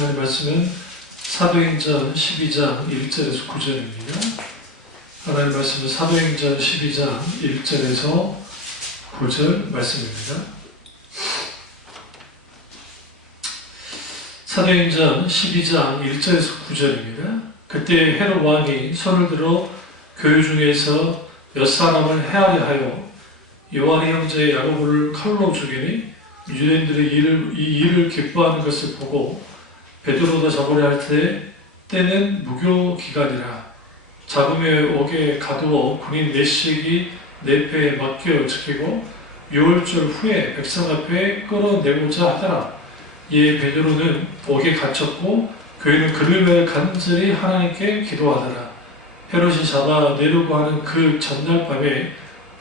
하나님 말씀은 사도행전 12장 1절에서 9절입니다. 하나님 말씀은 사도행전 12장 1절에서 9절 말씀입니다. 사도행전 12장 1절에서 9절입니다. 그때 헤롯 왕이 손을 들어 교회 중에서 몇 사람을 해하려 하여 요한의 형제 야고보를 칼로 죽이니 유대인들이 이 일을 기뻐하는 것을 보고 베드로도 잡으려 할 때는 무교 기간이라 잡음에 옥에 가두어 군인 넷씩이 내 패에 맡겨 지키고 6월절 후에 백성 앞에 끌어내고자 하더라. 이에 베드로는 옥에 갇혔고 교회는 그를 위해 간절히 하나님께 기도하더라. 헤롯이 잡아 내려고 하는 그 전날 밤에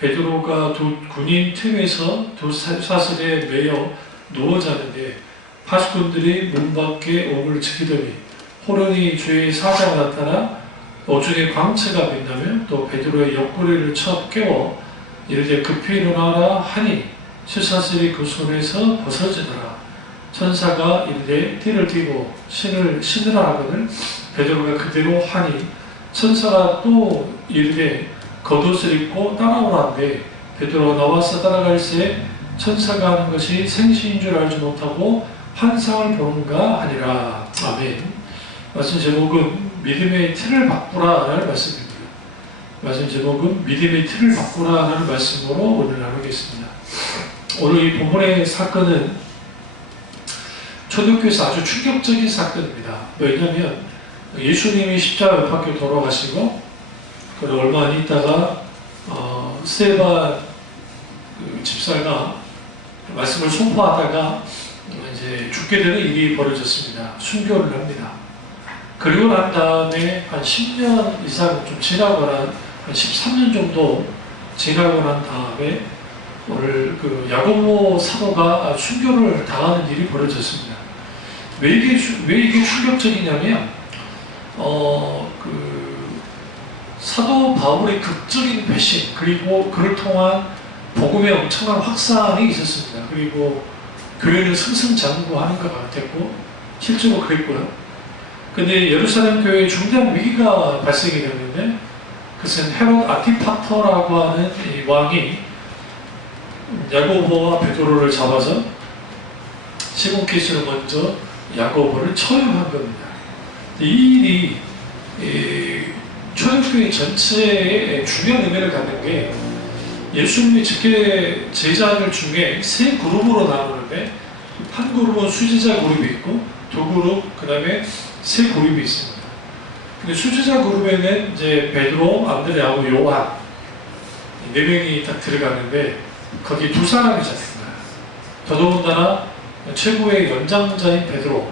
베드로가 두 군인 틈에서 두 사슬에 매여 누워 자는데 파수꾼들이 문 밖에 옥을 지키더니 호련히 주의 사자가 나타나 오중에 광채가 빛나며 또 베드로의 옆구리를 쳐 깨워 이르되 급히 일어나라 하니 쇠사슬이 그 손에서 벗어지더라. 천사가 이르되 띠를 띠고 신으라 하거늘 베드로가 그대로 하니 천사가 또 이르되 겉옷을 입고 따라오라 하는데 베드로가 나와서 따라갈새 천사가 하는 것이 생시인 줄 알지 못하고 환상을 보는가 하니라. 아멘. 말씀 제목은 믿음의 틀을 바꾸라라는 말씀입니다. 말씀 제목은 믿음의 틀을 바꾸라라는 말씀으로 오늘 나누겠습니다. 오늘 이 본문의 사건은 초대교회에서 아주 충격적인 사건입니다. 왜냐하면 예수님이 십자가 못 박혀 돌아가시고 그리고 얼마 안 있다가 스데반 집사가 말씀을 선포하다가 이제 죽게 되는 일이 벌어졌습니다. 순교를 합니다. 그리고 난 다음에 한 10년 이상 좀 지나거나 한 13년 정도 지나고 난 다음에 오늘 그 야고보 사도가 순교를 당하는 일이 벌어졌습니다. 왜 이게 충격적이냐면 사도 바울의 극적인 배신 그리고 그를 통한 복음의 엄청난 확산이 있었습니다. 그리고 교회는 승승장구하는 것 같았고 실제로 그랬고요. 근데 예루살렘 교회에 중대한 위기가 발생이 됐는데 그것은 헤롯 아티파터라고 하는 이 왕이 야고보와 베드로를 잡아서 시몬케이스로 먼저 야고보를 처형한 겁니다. 이 일이 초대교회 전체에 중요한 의미를 갖는 게 예수님이 제자들 중에 세 그룹으로 나누는데 한 그룹은 수제자 그룹이 있고 두 그룹, 그 다음에 세 그룹이 있습니다. 근데 수제자 그룹에는 이제 베드로, 안드레하고 요한 네 명이 딱 들어가는데 거기 두 사람이 잡힙니다. 더더군다나 최고의 연장자인 베드로,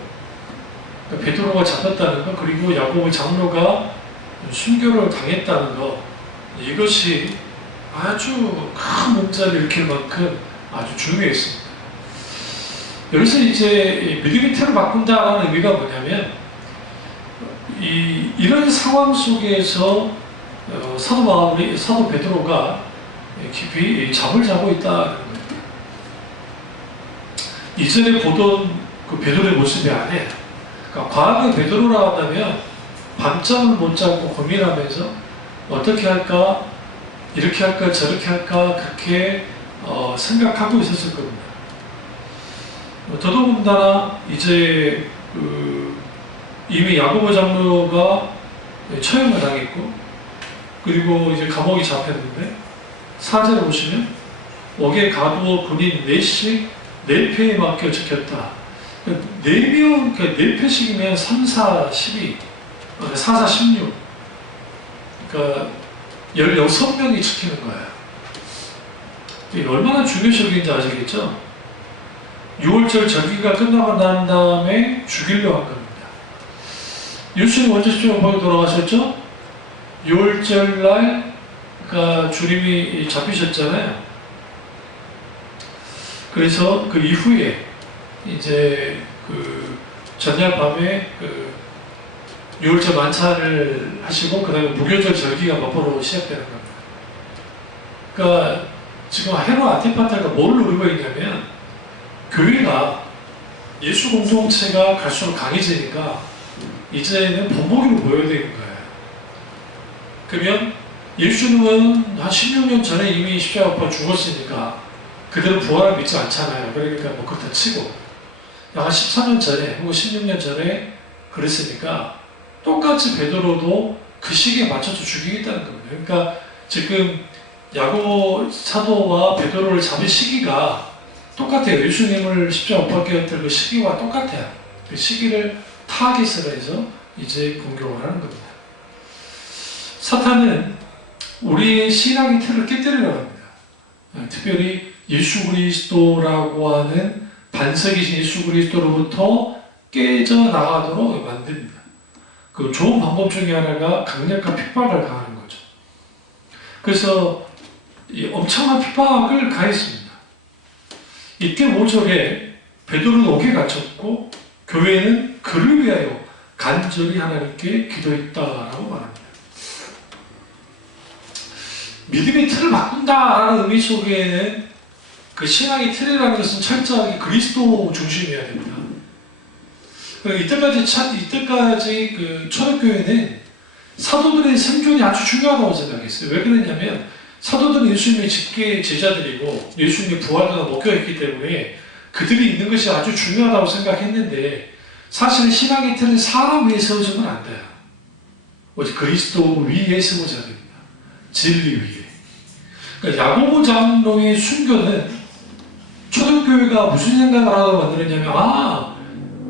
베드로가 잡혔다는 것, 그리고 야고보 장로가 순교를 당했다는 것, 이것이 아주 큰 문제를 일으킬 만큼 아주 중요했습니다. 여기서 이제 믿음의 틀을 바꾼다라는 의미가 뭐냐면 이런 상황 속에서 사도 베드로가 깊이 잠을 자고 있다는 거예요. 이전에 보던 그 베드로의 모습이 아니에요. 그러니까 과거의 베드로라고 한다면 밤잠을 못 자고 고민하면서 어떻게 할까, 이렇게 할까, 저렇게 할까, 그렇게 생각하고 있었을 겁니다. 더더군다나 이제 이미 야고보 장로가 처형을 당했고 그리고 이제 감옥에 잡혔는데 사제를 보시면 옥에 가두어 군인 넷씩 네 패에 맡겨 지켰다. 4명, 그러니까 4패씩이면 3, 4, 12, 4, 4, 16. 그러니까 16명이 지키는 거예요. 이게 얼마나 중요적인지 아시겠죠? 6월절 절기가 끝나고 난 다음에 죽이려고 한 겁니다. 예수님 언제 십자가에 돌아가셨죠? 6월절 날, 그러니까 주님이 잡히셨잖아요. 그래서 그 이후에 이제 그 전날 밤에 그 6월절 만찬을 하시고 그 다음에 무교절 절기가 곧바로 시작되는 겁니다. 그러니까 지금 헤롯 안티파터가 뭘 노리고 있냐면 교회가 예수 공동체가 갈수록 강해지니까 이제는 본보기로 보여야 되는 거예요. 그러면 예수님은 한 16년 전에 이미 십자가 못 박혀 죽었으니까 그들은 부활을 믿지 않잖아요. 그러니까 뭐 그렇다 치고 한 13년 전에 혹은 16년 전에 그랬으니까 똑같이 베드로도 그 시기에 맞춰서 죽이겠다는 겁니다. 그러니까 지금 야고 사도와 베드로를 잡은 시기가 똑같아요. 예수님을 십자가 못 박게 했던 그 시기와 똑같아요. 그 시기를 타깃으로 해서 이제 공격을 하는 겁니다. 사탄은 우리의 신앙의 틀을 깨뜨리려고 합니다. 특별히 예수 그리스도라고 하는 반석이신 예수 그리스도로부터 깨져나가도록 만듭니다. 그 좋은 방법 중에 하나가 강력한 핍박을 가하는 거죠. 그래서 이 엄청난 핍박을 가했습니다. 이때 5절에 베드로는 옥에 갇혔고 교회는 그를 위하여 간절히 하나님께 기도했다라고 말합니다. 믿음의 틀을 바꾼다라는 의미 속에는 그 신앙의 틀이라는 것은 철저하게 그리스도 중심이어야 됩니다. 이때까지 그 초대교회는 사도들의 생존이 아주 중요하다고 생각했어요. 왜 그랬냐면 사도들은 예수님의 직계 제자들이고 예수님의 부활과 목격했기 때문에 그들이 있는 것이 아주 중요하다고 생각했는데 사실은 신앙의 틀은 사람 위에 세워지면 안 돼요. 오직 그리스도 위에 세워져야 됩니다. 진리 위에. 그러니까 야고보 장로의 순교는 초대교회가 무슨 생각을 하고 만들었냐면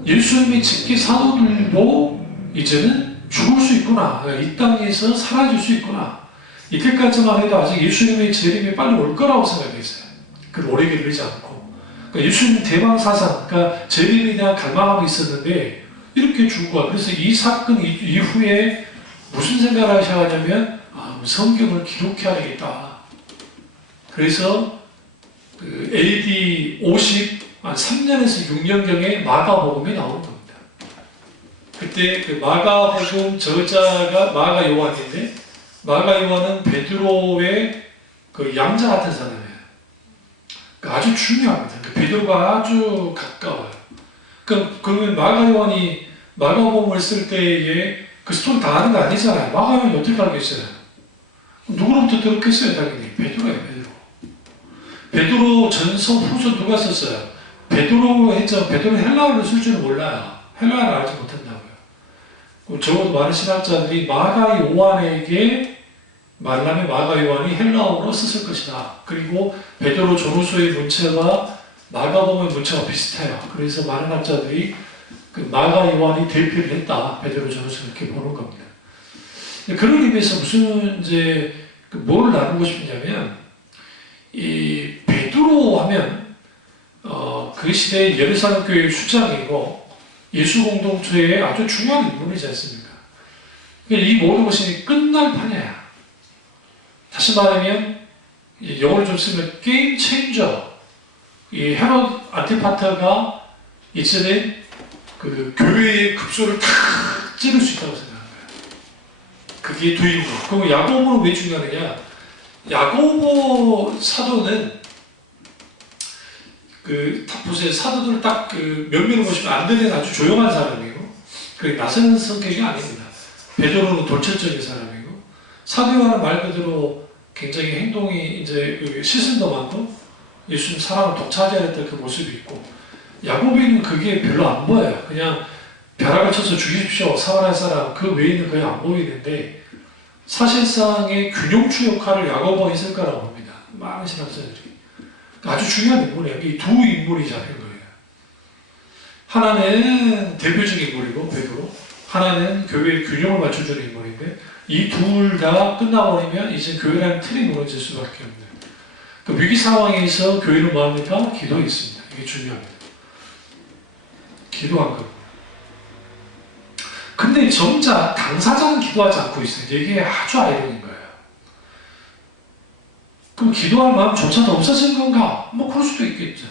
예수님의 직계 사도들도 이제는 죽을 수 있구나. 이 땅에서 사라질 수 있구나. 이때까지만 해도 아직 예수님의 재림이 빨리 올 거라고 생각했어요. 그 오래 기르지 않고. 그러니까 예수님 대망사상, 그러니까 재림에 대한 갈망함이 있었는데 이렇게 죽고, 그래서 이 사건 이후에 무슨 생각을 하셔야냐면 성경을 기록해야겠다. 그래서 그 AD 53년에서 6년경에 마가복음이 나오는 겁니다. 그때 그 마가복음 저자가 마가 요한인데 마가 요한은 베드로의 그 양자 같은 사람이에요. 아주 중요합니다. 베드로가 아주 가까워요. 그러면 마가 요한이 마가복음을 쓸 때에 그 스토리 다 아는 거 아니잖아요. 마가 요한이 어떻게 알겠어요? 누구로부터 들었겠어요? 당연히 베드로예요. 베드로 전서 후서 누가 썼어요? 베드로 했죠. 베드로 헬라어를 쓸 줄은 몰라요. 헬라어를 알지 못한다고요. 적어도 많은 신학자들이 마가 요한에게 말라면 마가 요한이 헬라어로 썼을 것이다. 그리고 베드로 전후서의 문체와 마가복음의 문체가 비슷해요. 그래서 많은 학자들이 그 마가 요한이 대표를 했다. 베드로 전후서 이렇게 보는 겁니다. 그런 의미에서 무슨 이제 뭘 나누고 싶냐면 이 베드로 하면 그 시대의 예루살렘 교회의 수장이고 예수 공동체의 아주 중요한 인물이지 않습니까? 이 모든 것이 끝날 판이야. 다시 말하면 영어를 좀 쓰면 게임 체인저. 이 헤롯 안티파터가 이제는 그 교회의 급소를 탁 찌를 수 있다고 생각하는 거예요. 그게 두 인물. 그럼 야고보는 왜 중요하느냐? 야고보 사도는 딱 보세요. 사도들을 딱 면면을 보시면 안드레는 아주 조용한 사람이고, 나서는 성격이 아닙니다. 베드로는 돌철적인 사람이고, 사도 요한은 말 그대로 굉장히 행동이 이제 시선도 많고, 예수님 사랑을 독차지하였던 그 모습이 있고, 야고보는 그게 별로 안 보여요. 그냥 벼락을 쳐서 죽이십시오. 사랑할 사람 그 외에는 거의 안 보이는데, 사실상의 균형추 역할을 야고보가 했을 거라고 봅니다. 많은 신학자들이. 아주 중요한 인물이에요. 이 두 인물이 잡힌 거예요. 하나는 대표적인 인물이고 베드로, 하나는 교회의 균형을 맞춰주는 인물인데 이 둘 다 끝나버리면 이제 교회라는 틀이 무너질 수밖에 없는 그 위기 상황에서 교회는 뭐합니까? 기도했습니다. 이게 중요합니다. 기도한 거예요. 근데 정작 당사자는 기도하지 않고 있어요. 이게 아주 아이러니인 거예요. 그럼 기도할 마음조차도 없어진 건가? 뭐 그럴 수도 있겠죠.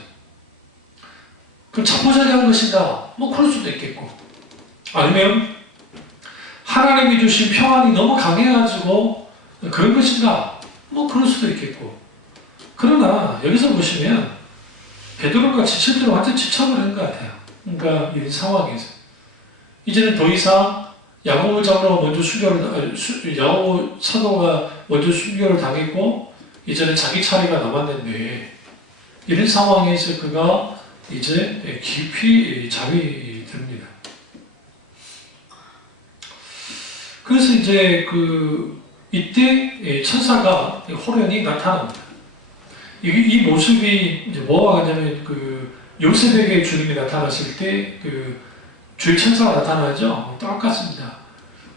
그럼 자포자기한 것인가? 뭐 그럴 수도 있겠고. 아니면 하나님이 주신 평안이 너무 강해가지고 그런 것인가? 뭐 그럴 수도 있겠고. 그러나 여기서 보시면 베드로가 지칠 대로 완전 지쳐버린 것 같아요. 그러니까 이 상황에서 이제는 더 이상 야고보 장로가 먼저 야고보 사도가 먼저 순교를 당했고 이제는 자기 차례가 남았는데 이런 상황에서 그가 이제 깊이 잠이 듭니다. 그래서 이제 이때 천사가 호련히 나타납니다. 이 모습이 이제 뭐가 같냐면 요셉에게 주님이 나타났을 때 주의 천사가 나타나죠. 똑같습니다.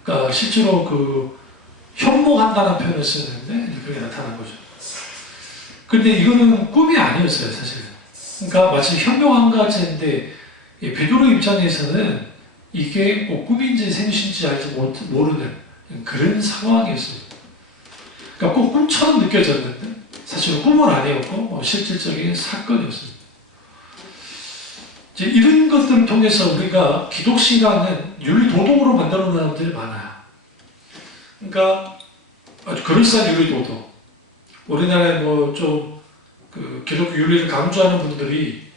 그러니까 실제로 현몽한다는 표현을 쓰는데 그게 나타난 거죠. 근데 이거는 꿈이 아니었어요, 사실은. 그러니까 마치 현명한 같은데 베드로 입장에서는 이게 꼭 꿈인지 생신지 알지 모르는 그런 상황이었어요. 그러니까 꼭 꿈처럼 느껴졌는데 사실은 꿈은 아니었고 실질적인 사건이었습니다. 이제 이런 것들을 통해서 우리가 기독신앙은 윤리도덕으로 만들어 놓은 사람들이 많아요. 그러니까 아주 그럴싸한 윤리도덕. 우리나라에 기독교 윤리를 강조하는 분들이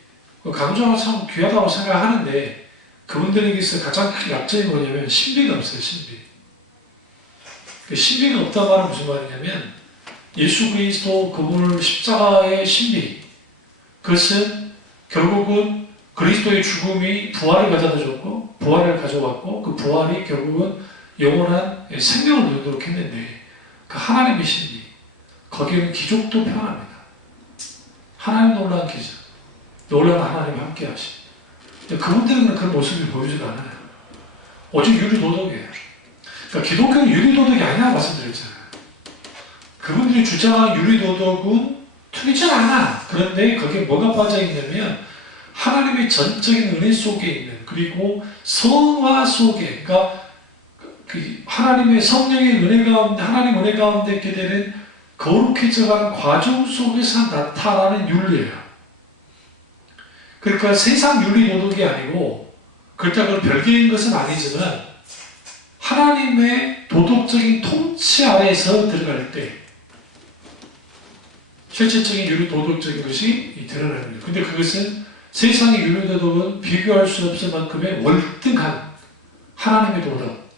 강조하는 참 귀하다고 생각하는데 그분들에게서 가장 큰 약점이 뭐냐면 신비가 없어요. 신비가 없다는 말은 무슨 말이냐면 예수 그리스도 그분을 십자가의 신비, 그것은 결국은 그리스도의 죽음이 부활을 가져다 줬고 부활을 가져왔고 그 부활이 결국은 영원한 생명을 누리도록 했는데 그 하나님의 신비, 거기에는 기적도 표현합니다. 하나님 놀라운 기적, 놀라운 하나님이 함께 하시. 그분들은 그런 모습을 보여주지 않아요. 오직 윤리도덕이에요. 그러니까 기독교는 윤리도덕이 아니라 말씀드렸잖아요. 그분들이 주장한 윤리도덕은 틀리지 않아. 그런데 거기에 뭐가 빠져있냐면 하나님의 전적인 은혜 속에 있는, 그리고 성화 속에, 그러니까 하나님의 성령의 은혜 가운데, 하나님 은혜 가운데 있게 되는 거룩해져가는 과정 속에서 나타나는 윤리예요. 그러니까 세상 윤리도덕이 아니고 그렇다고 별개인 것은 아니지만 하나님의 도덕적인 통치 아래에서 들어갈 때 실질적인 윤리도덕적인 것이 드러나는 거예요. 근데 그것은 세상의 윤리도덕은 비교할 수 없을 만큼의 월등한 하나님의 도덕,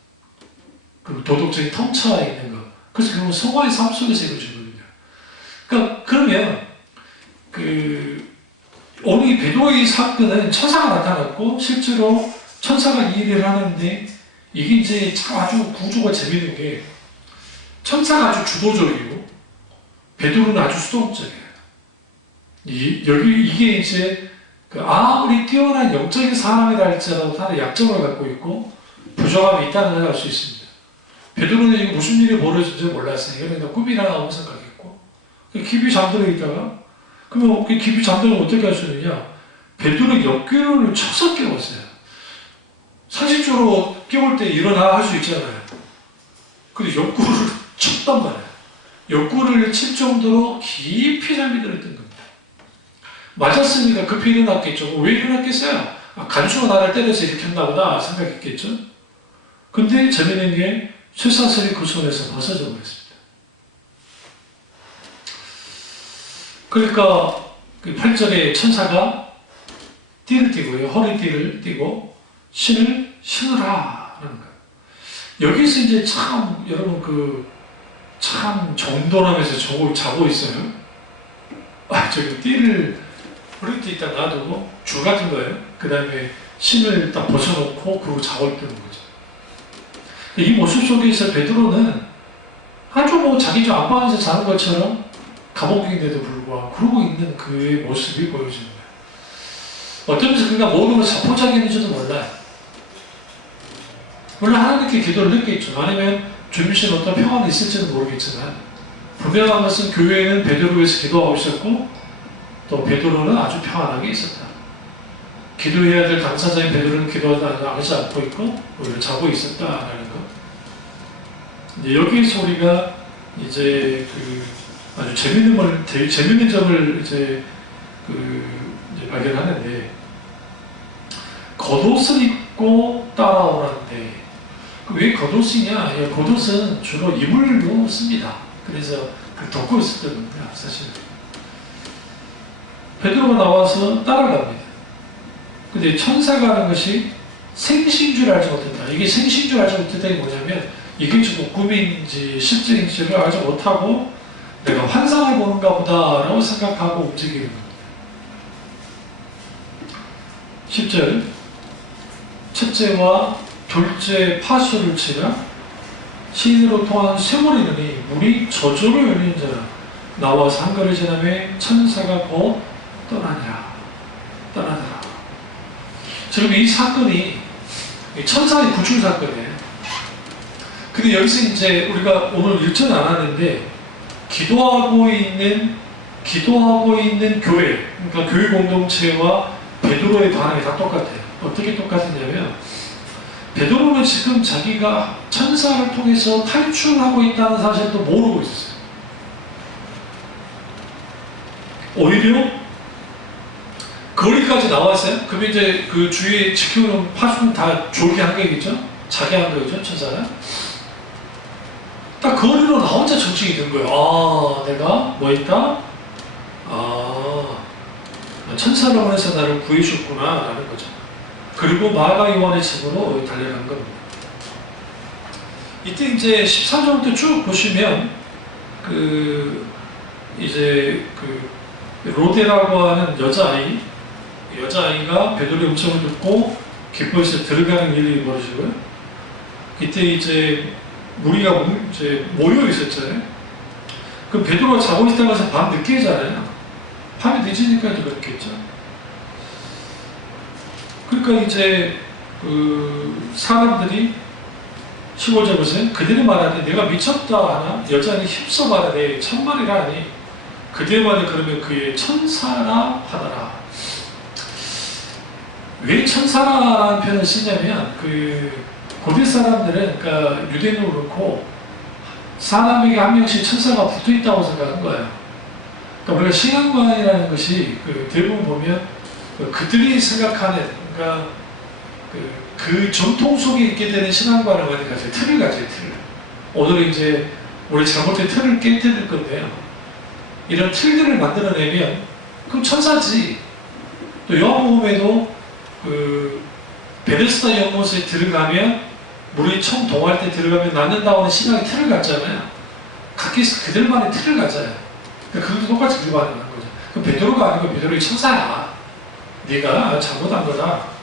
그 도덕적인 통치 아래에 있는 것. 그래서 그건 성화의 삶 속에서 이루어지거든요. 그러니까 그러면 오늘 이 베드로의 사건은 천사가 나타났고 실제로 천사가 이 일을 하는데 이게 이제 참 아주 구조가 재밌는 게 천사가 아주 주도적이고 베드로는 아주 수동적이에요. 이게 이제 아무리 뛰어난 영적인 사람이라 할지라도 다른 약점을 갖고 있고 부족함이 있다는 걸 알 수 있습니다. 베드로는 이게 무슨 일이 벌어진지 몰랐어요. 그러니까 꿈이라고 생각했고 깊이 잠들어 있다가 그러면 깊이 잠들면 어떻게 하시느냐? 베드로는 옆구리를 쳐서 깨웠어요. 상식적으로 깨울 때 일어나 할 수 있잖아요. 근데 옆구리를 쳤단 말이에요. 옆구리를 칠 정도로 깊이 잠이 들었던 겁니다. 맞았으니까 급히 일어났겠죠. 왜 일어났겠어요? 간수가 나를 때려서 일으켰나 보다 생각했겠죠. 근데 재미있는 게 쇠사슬이 그 손에서 벗어져 버렸습니다. 그러니까 8절에 천사가 띠를 띠고요. 허리띠를 띠고 신을 신으라 하는 거예요. 여기서 이제 참 여러분 참 정돈하면서 자고 있어요. 저기 띠를 허리띠 딱 놔두고 줄 같은 거예요. 그 다음에 신을 딱 벗어놓고 그러고 자고 있다는 거죠. 이 모습 속에서 베드로는 아주 자기 집 안방에서 자는 것처럼 감옥인데도 불구하고 그러고 있는 그의 모습이 보여집니다. 어떤 면에서 그가 모든 걸 자포자기했는지도 몰라요. 물론 하나님께 기도를 했겠죠. 아니면 주님신 어떤 평안이 있을지는 모르겠지만 분명한 것은 교회에는 베드로를 위해서 기도하고 있었고 또 베드로는 아주 평안하게 있었다. 기도해야 될 당사자인 베드로는 기도하지 않고 있고 오히려 자고 있었다라는 것. 이제 여기에서 우리가 이제 아주 재밌는 점을 이제 발견하는데 겉옷을 입고 따라오라는데 왜 겉옷이냐? 겉옷은 주로 이불로 씁니다. 그래서 덮고 있었던 겁니다. 사실은. 베드로가 나와서 따라갑니다. 근데 천사가 하는 것이 생신 줄 알지 못한다. 이게 생신 줄 알지 못한다는 게 뭐냐면 이게 지금 꿈인지 실제인지를 알지 못하고 내가 환상을 보는가 보다라고 생각하고 움직이는 겁니다. 10절 첫째와 둘째 파수를 치라 시인으로 통한 쇠물이느니 물이 저절로 열리는 자라 나와서 한가를 지나매 천사가 곧 떠나더라. 지금 이 사건이 천사의 구출 사건이에요. 근데 여기서 이제 우리가 오늘 일전 안 하는데 기도하고 있는 교회, 그러니까 교회 공동체와 베드로의 반응이 다 똑같아요. 어떻게 똑같았냐면 베드로는 지금 자기가 천사를 통해서 탈출하고 있다는 사실도 모르고 있었어요. 오히려 거리까지 나왔어요. 그러면 이제 그 주위에 지키는 파수는 다 졸게 한 거겠죠? 자기 한 거겠죠? 천사는. 딱 거리로 나 혼자 정직이 된 거예요. 아, 내가 뭐 했다? 천사를 보내서 나를 구해줬구나 라는 거죠. 그리고 마가 요한의 집으로 달려간 겁니다. 이때 이제 14절부터 쭉 보시면 이제 로데라고 하는 여자아이가 베드로의 음성을 듣고 기뻐해서 들어가는 일이 벌어지고요. 이때 이제 무리가 이제 모여 있었잖아요. 그럼 베드로가 자고 있다고 해서 밤 늦게잖아요. 밤이 늦으니까 그렇겠죠. 그러니까 이제 사람들이 15절 보세요. 그들이 말하되 내가 미쳤다 하나 여자는 힘써 말하되 천만이라 하니 그들의 말을 그러면 그의 천사라 하더라. 왜 천사라는 표현을 쓰냐면 고대 사람들은 그러니까 유대인도 그렇고 사람에게 한 명씩 천사가 붙어 있다고 생각한 거예요. 그러니까 우리가 신앙관이라는 것이 대부분 보면 그들이 생각하는 그러니까 그 전통 속에 있게 되는 신앙관을 많이 가져요. 틀을 가져요. 틀을. 오늘은 이제 우리 잘못된 틀을 깨뜨릴 건데요. 이런 틀들을 만들어내면 그럼 천사지. 또 요한복음에도 베데스다 연못에 들어가면 물이 청 동할 때 들어가면 낫는다고 하는 신앙의 틀을 갖잖아요. 각기 그들만의 틀을 가져요. 그러니까 그것도 똑같이 그거 반응하는 거죠. 그럼 베드로가 아니고 베드로의 천사야. 네가 잘못한 거다.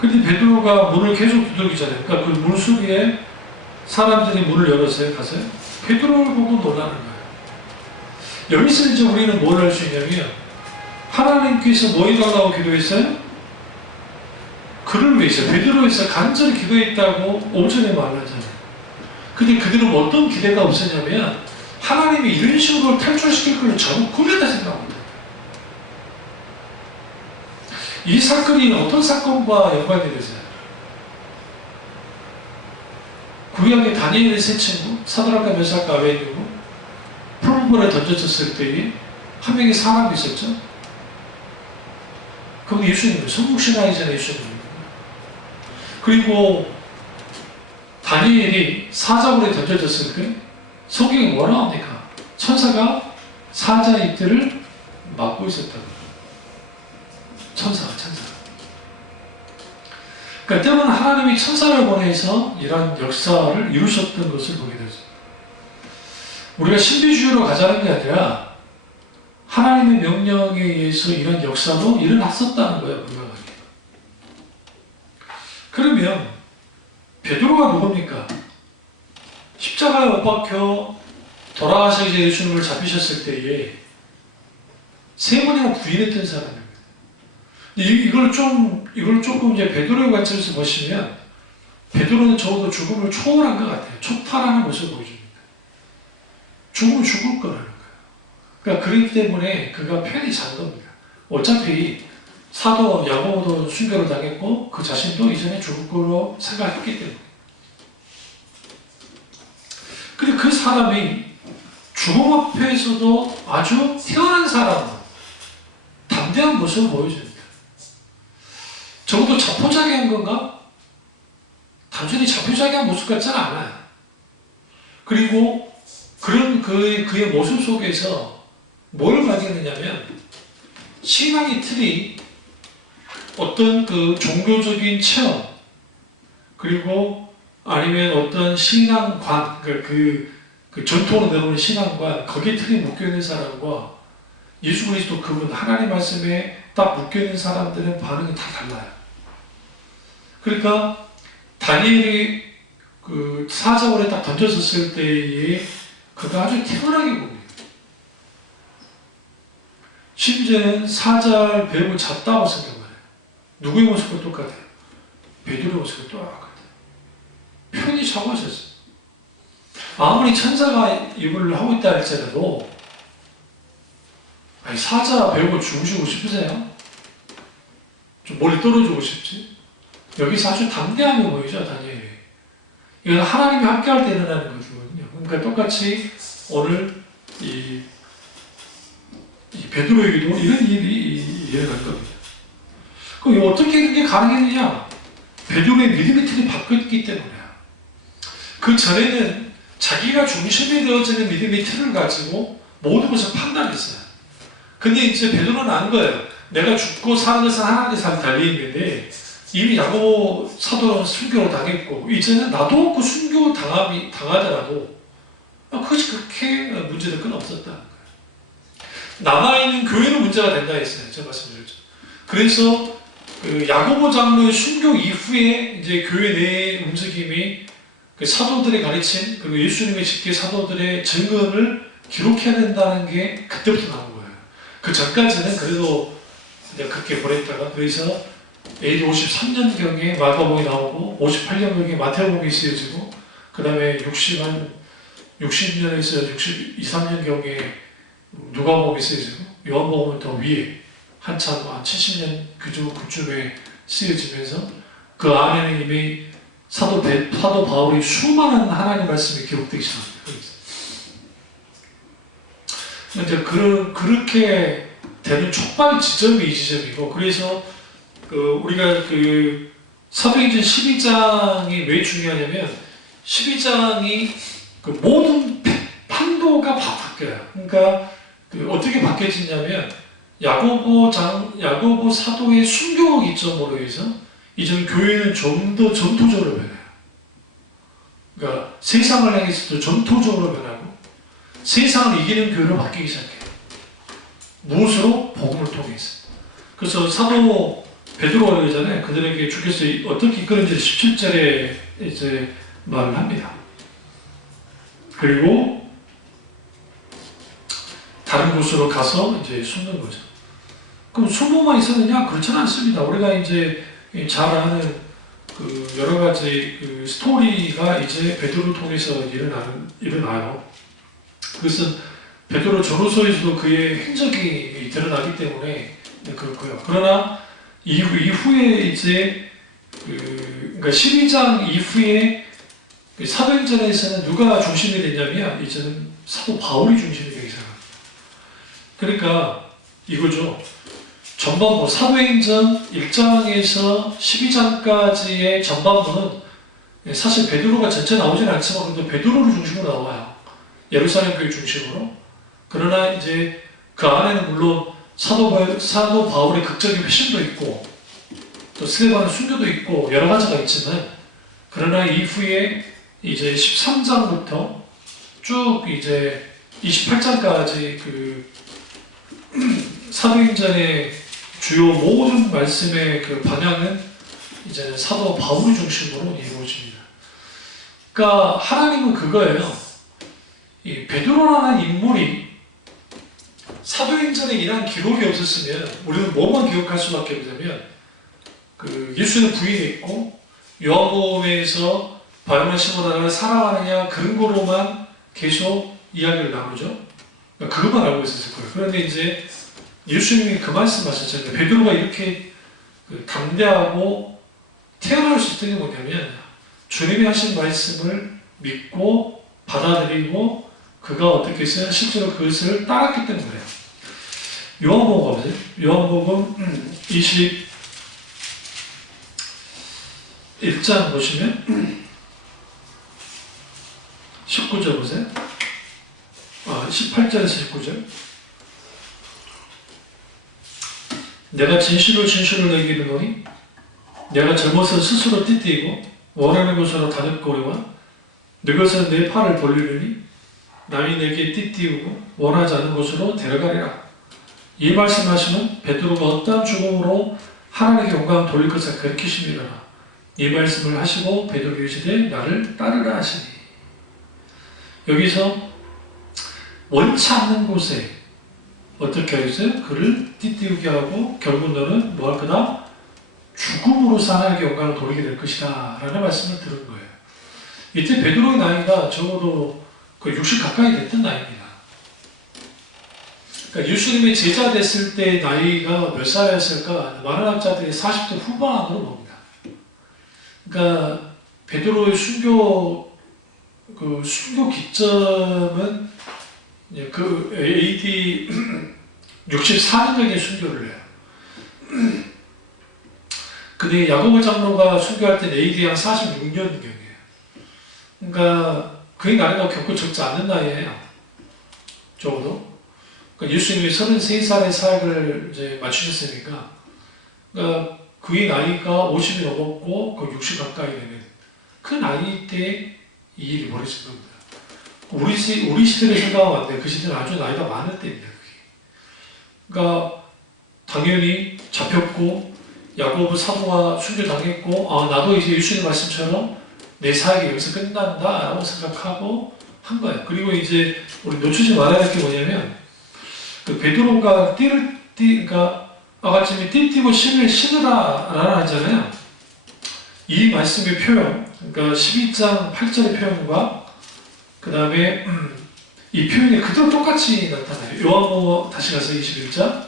근데 베드로가 문을 계속 두들기잖아요. 그러니까 그 물속에 사람들이 문을 열었어요. 가서요. 베드로를 보고 놀라는 거예요. 여기서 이제 우리는 뭘 할 수 있냐면 하나님께서 뭐 해달라고 기도했어요? 그를 위해서 베드로에서 간절히 기도했다고 5절에 말하잖아요. 근데 그들은 어떤 기대가 없었냐면 하나님이 이런 식으로 탈출시킬 걸 전혀 꿈에다 생각합니다. 이 사건이 어떤 사건과 연관이 되세요? 구약의 다니엘의 세 친구 사드락과 메삭과 아베드고가 풀물에 던져졌을 때에 한 명의 사람이 있었죠. 그건 예수님이에요. 성국신하기 전에 예수님입니다. 그리고 다니엘이 사자굴에 던져졌을 때 성경이 뭐라 합니까? 천사가 사자의 입들을 막고 있었다고. 천사가. 그러니까 때로는 하나님이 천사를 보내서 이런 역사를 이루셨던 것을 보게 되죠. 우리가 신비주의로 가자는 게 아니라 하나님의 명령에 의해서 이런 역사도 일어났었다는 거예요. 분명하게. 그러면 베드로가 누굽니까? 십자가에 못 박혀 돌아가시기 전에 예수님을 잡히셨을 때에 세 번이나 부인했던 사람입니다. 이걸 조금 이제 베드로의 관점에서 보시면 베드로는 적어도 죽음을 초월한 것 같아요. 초탈하는 모습을 보여줍니다. 죽으면 죽을 거라는 거예요. 그러니까 그렇기 때문에 그가 편히 잔 겁니다. 어차피 사도 야고보도 순교를 당했고 그 자신도 이전에 죽을 거로 생각했기 때문에. 근데 그 사람이 죽음 앞에서도 아주 태어난 사람, 담대한 모습을 보여줍니다. 적어도 자포자기한 건가? 단순히 자포자기한 모습 같지는 않아요. 그리고 그런 그의 모습 속에서 뭘 발견했냐면 신앙의 틀이 어떤 그 종교적인 체험, 그리고 아니면 어떤 신앙관, 그 전통으로 내려오는 신앙관, 거기에 틀에 묶여있는 사람과 예수 그리스도 그분 하나님 말씀에 딱 묶여있는 사람들은 반응이 다 달라요. 그러니까 다니엘이 그 사자굴에 딱 던져졌을 때에 그가 아주 태연하게 봅니다. 심지어는 사자를 배우고 잤다고 생각을 해요. 누구의 모습과 똑같아요? 베드로의 모습과 똑같아요. 편히 자고 있었어요. 아무리 천사가 이걸 하고 있다 할지라도 아니 사자 배우고 죽으시고 싶으세요? 좀 멀리 떨어지고 싶지? 여기서 아주 담대함이 보이죠, 다니엘이. 이건 하나님이 함께할 때 일어나는 거거든요. 그러니까 똑같이 오늘 이 베드로에게도 이런 일이 일어난 겁니다. 그럼 어떻게 그게 가능했느냐? 베드로의 믿음의 틀이 바뀌었기 때문이야. 그 전에는 자기가 중심이 되어지는 믿음의 틀을 가지고 모든 것을 판단했어요. 근데 이제 베드로는 안 거예요. 내가 죽고 사는 것은 하나님의 삶이 달려있는데 이미 야고보 사도는 순교를 당했고 이제는 나도 그 순교 당하더라도 그것이 그렇게 문제될 건 없었다는 거예요. 남아있는 교회는 문제가 된다 했어요. 제가 말씀드렸죠. 그래서 그 야고보 장로의 순교 이후에 이제 교회 내의 움직임이 그 사도들의 가르침 그리고 예수님의 직계 사도들의 증언을 기록해야 된다는 게 그때부터 나온 거예요. 그 전까지는 그래도 그냥 그렇게 보냈다가 그래서 AD 53년경에 마가복음이 나오고 58년경에 마태복음이 쓰여지고 그 다음에 60년에서 62, 3년경에 누가복음이 쓰여지고 요한복음은 더 위에 한참 한 70년 그쯤에 쓰여지면서 그 안에는 이미 사도 바울이 수많은 하나님 말씀이 기록되기 시작합니다. 이제 그렇게 되는 촉발 지점이 이 지점이고 그래서 우리가 그 사도행전 12장이 왜 중요하냐면 12장이 그 모든 판도가 바뀌어요. 그러니까 어떻게 바뀌어지냐면 야고보 사도의 순교 기점으로 해서 이제 교회는 좀 더 전토적으로 변해요. 그러니까 세상을 향해서도 전토적으로 변하고 세상을 이기는 교회로 바뀌기 시작해요. 무엇으로? 복음을 통해서. 그래서 사도 베드로가 그러잖아요. 그들에게 주께서 어떻게 이끄는지 17절에 이제 말을 합니다. 그리고 다른 곳으로 가서 이제 숨는 거죠. 그럼 숨어만 있었느냐? 그렇지는 않습니다. 우리가 이제 잘 아는 그 여러 가지 그 스토리가 이제 베드로를 통해서 일어나요. 그것은 베드로 전후서에서도 그의 행적이 드러나기 때문에 그렇고요. 그러나 이후에 이제 그러니까 12장 이후에 사도행전에서는 누가 중심이 됐냐면 이제는 사도 바울이 중심이 되기 시작합니다. 그러니까 이거죠. 전반부 사도행전 1장에서 12장까지의 전반부는 사실 베드로가 전체 나오진 않지만 그래도 베드로를 중심으로 나와요. 예루살렘 교회 중심으로. 그러나 이제 그 안에는 물론 사도 바울의 극적인 회심도 있고 또 스데반의 순교도 있고 여러 가지가 있지만 그러나 이후에 이제 13장부터 쭉 이제 28장까지 그 사도행전의 주요 모든 말씀의 그 방향은 이제 사도 바울이 중심으로 이루어집니다. 그러니까 하나님은 그거예요. 이 베드로라는 인물이 사도행전에 이러한 기록이 없었으면 우리는 뭐만 기억할 수밖에 없냐면 그 예수는 부인했고 요한복음에서 바요나 시몬을 사랑하느냐 근거로만 계속 이야기를 나누죠. 그러니까 그것만 알고 있었을 거예요. 그런데 이제 예수님이 그 말씀하셨잖아요. 베드로가 이렇게 담대하고 태어날 수 있던 게 뭐냐면 주님이 하신 말씀을 믿고 받아들이고 그가 어떻게 했어요? 실제로 그것을 따랐기 때문에 요한복음 가보세요. 요한복음 21장 보시면 19절 보세요. 18절에서 19절 내가 진실로 진실을 내게 이르노니 내가 젊어서 스스로 띠띠고 원하는 곳으로 다녔거리와 늙어서 내 팔을 돌리느니 남이 내게 띠띠우고 원하지 않는 곳으로 데려가리라. 이 말씀하시면 베드로가 어떠한 죽음으로 하나님께 영광을 돌릴 것을 가르치심이라. 이 말씀을 하시고 베드로가 이르시되 나를 따르라 하시니. 여기서 원치 않는 곳에 어떻게 하겠어요? 그를 띠띠우게 하고 결국 너는 뭐 할 거다? 죽음으로서 하나님께 영광을 돌리게 될 것이다 라는 말씀을 들은 거예요. 이때 베드로의 나이가 적어도 거의 60 가까이 됐던 나이입니다. 그러니까 예수님의 제자 됐을 때 나이가 몇 살이었을까? 많은 학자들이 40대 후반으로 봅니다. 그러니까 베드로의 순교 기점은 그 AD 64년경에 순교를 해요. 근데 야고보 장로가 순교할 때는 AD 한 46년경이에요. 그러니까 그의 나이가 결코 적지 않은 나이에요. 적어도. 그러니까 예수님이 33살의 사역을 이제 마치셨으니까, 그러니까 그의 나이가 50이 넘었고, 그 60 가까이 되는 그 나이 때 이 일이 벌어진 겁니다. 우리 시대를 생각하면 안 돼요. 그 시대는 아주 나이가 많을 때입니다. 그게. 그러니까 당연히 잡혔고, 야고보 사도가 순교당했고, 나도 이제 예수님 말씀처럼 내 사역이 여기서 끝난다 라고 생각하고 한 거예요. 그리고 이제 우리 놓치지 말아야 할 게 뭐냐면, 그 베드로가 그러니까 아가님이 띠띠고 신을 신으라 라는 하잖아요. 이 말씀의 표현, 그러니까 12장 8절의 표현과 그 다음에 이 표현이 그대로 똑같이 나타나요. 요한복음 다시 가서 21장.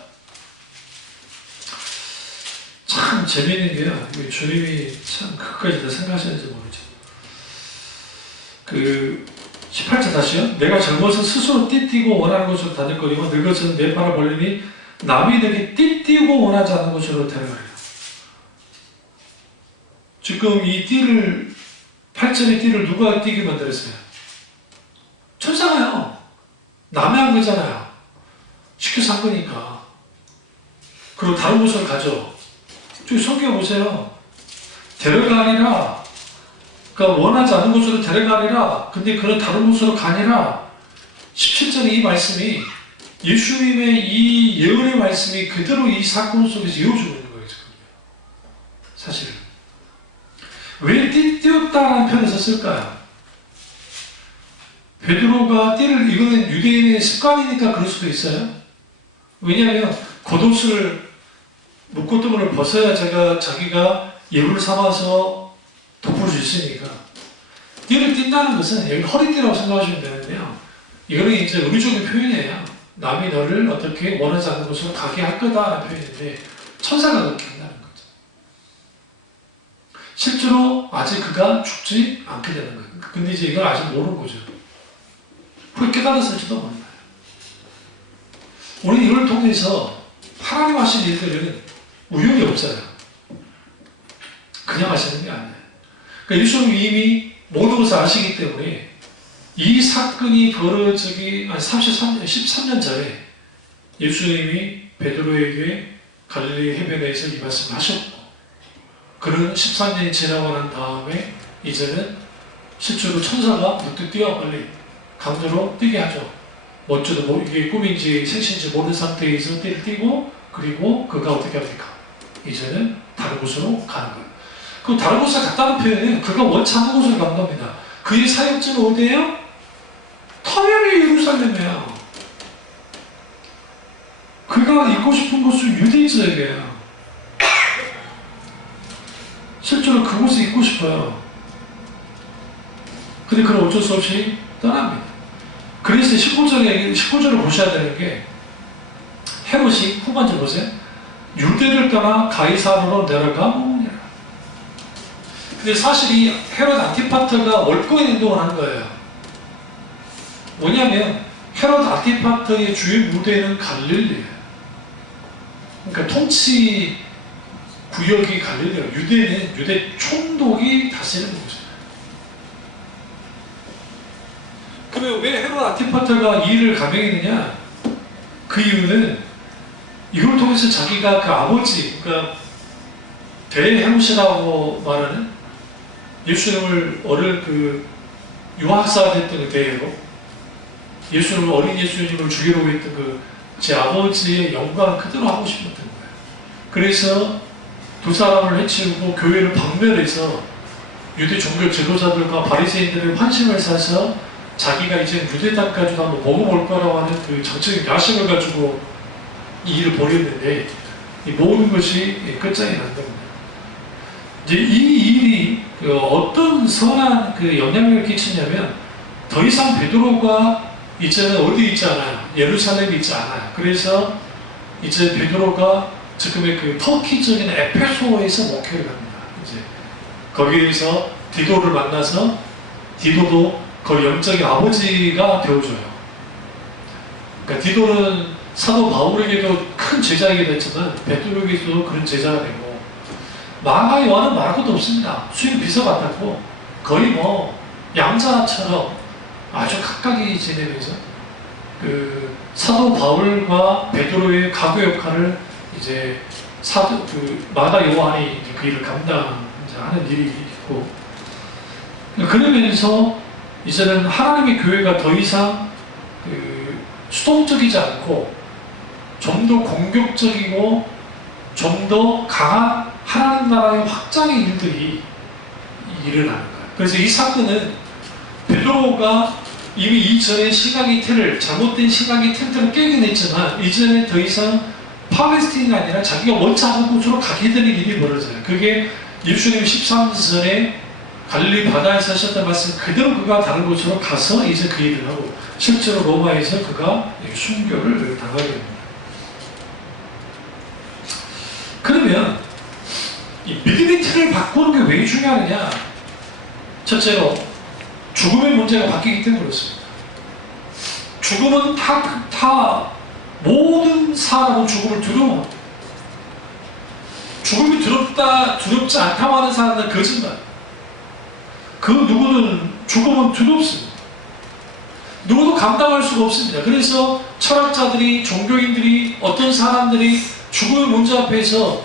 참 재미있는 게요. 주님이 참 그것까지 다 생각하시는지 모르죠. 그 18절 다시요. 내가 젊어서 스스로 띠띠고 원하는 곳으로 다닐거리고 늙어서는 내 팔을 벌리니 남이 내게 띠띠고 원하지 않는 곳으로 데려가리라. 지금 이 띠를 8절의 띠를 누가 띠게 만들었어요? 천사가요. 남의 한 거잖아요. 시켜서 한 거니까. 그리고 다른 곳으로 가죠. 저기 성경 보세요. 데려가니라. 그러니까 원하지 않는 곳으로 데려가니라. 근데 그런 다른 곳으로 가니라. 17절의 이 말씀이 예수님의 이 예언의 말씀이 그대로 이 사건 속에서 이어지고 있는 거예요. 지금. 사실. 왜 띠띠었다라는 표현을 썼을까요? 베드로가 띠를, 이거는 유대인의 습관이니까 그럴 수도 있어요. 왜냐하면 겉옷을 묶고두문을 벗어야 자기가 예물을 삼아서 덮을 수 있으니까. 띠를 띈다는 것은 여기 허리띠라고 생각하시면 되는데요. 이거는 이제 의미적인 표현이에요. 남이 너를 어떻게 원하지 않는 곳으로 가게 할 거다라는 표현인데 천사가 그렇게 한다는 거죠. 실제로 아직 그가 죽지 않게 되는 거예요. 근데 이제 이걸 아직 모르는 거죠. 후에 깨달았을지도 몰라요. 우리는 이걸 통해서 하나님 하신 일들은 우연이 없어요. 그냥 하시는 게 아니에요. 그러니까 예수님이 이미 모든 것을 아시기 때문에 이 사건이 벌어지기 한 13년 전에 예수님이 베드로에게 갈릴리 해변에서 이 말씀을 하셨고, 그런 13년이 지나고 난 다음에 이제는 실제로 천사가 문득 뛰어 빨리 강제로 뛰게 하죠. 어쩌도 이게 꿈인지 생신인지 모르는 상태에서 띠를 띠고, 그리고 그가 어떻게 합니까? 이제는 다른 곳으로 가는 거예요. 그 다른 곳으로 갔다는 표현은 그가 원치 않는 곳으로 간 겁니다. 그의 사역지는 어디예요? 터면이 예루살렘이에요. 그가 있고 싶은 곳은 유대 지역이에요. 실제로 그곳에 있고 싶어요. 근데 그는 어쩔 수 없이 떠납니다. 그래서 19절을 보셔야 되는 게, 헤롯이 후반절 보세요. 유대를 떠나 가이사르로 내려가느니라. 근데 사실 이 헤롯 안티파터가 월권 행동을 한 거예요. 뭐냐면 헤롯 안티파터의 주요 무대는 갈릴리예요. 그러니까 통치 구역이 갈릴리예요. 유대는 유대 총독이 다스리는 곳이에요. 그러면 왜 헤롯 안티파터가 이 일을 감행했느냐? 그 이유는 이걸 통해서 자기가 그 아버지, 그러니까 대행시라고 말하는 예수님을 어릴 그 유학사 됐던 그 대회로 예수님을 어린 예수님을 죽이려고 했던 그 제 아버지의 영광을 그대로 하고 싶었던 거예요. 그래서 두 사람을 해치우고 교회를 박멸해서 유대 종교 지도자들과 바리새인들의 환심을 사서 자기가 이제 유대 땅까지도 한번 먹어볼 거라고 하는 그 정치적 야심을 가지고 이 일을 벌였는데 이 모든 것이 끝장이 난 겁니다. 이제 이 일이 그 어떤 선한 그 영향력을 끼치냐면 더 이상 베드로가 이제는 어디 있지 않아요. 예루살렘에 있지 않아요. 그래서 이제 베드로가 지금의 그 터키적인 에페소에서 목회를 합니다. 이제 거기에서 디도를 만나서 디도도 그 영적인 아버지가 되어줘요. 그러니까 디도는 사도 바울에게도 큰 제자이기도 했지만 베드로에게도 그런 제자가 되고 마가 요한은 말할 것도 없습니다. 수행 비서 같았고 거의 뭐 양자처럼 아주 가까이 지내면서 그 사도 바울과 베드로의 가교 역할을 이제 그 마가 요한이 그 일을 감당하는 일이 있고 그러면서 이제는 하나님의 교회가 더 이상 그 수동적이지 않고 좀 더 공격적이고 좀 더 강한 하나님 나라의 확장의 일들이 일어나는 거예요. 그래서 이 사건은 베드로가 이미 이전에 신앙의 틀을 잘못된 신앙의 틀들을 깨긴 했지만 이전에 더 이상 팔레스틴이 아니라 자기가 원치 않은 곳으로 가게 되는 일이 벌어져요. 그게 예수님 13전에 갈릴리 바다에서 하셨던 말씀 그대로 그가 다른 곳으로 가서 이제 그 일을 하고 실제로 로마에서 그가 순교를 당하게 됩니다. 그러면 이 믿음의 틀을 바꾸는 게 왜 중요하느냐? 첫째로 죽음의 문제가 바뀌기 때문에 그렇습니다. 죽음은 다 모든 사람은 죽음을 두려워합니다. 죽음이 두렵지 않다고 하는 사람은 거짓말. 그 누구는 죽음은 두렵습니다. 누구도 감당할 수가 없습니다. 그래서 철학자들이, 종교인들이, 어떤 사람들이 죽음의 문제 앞에서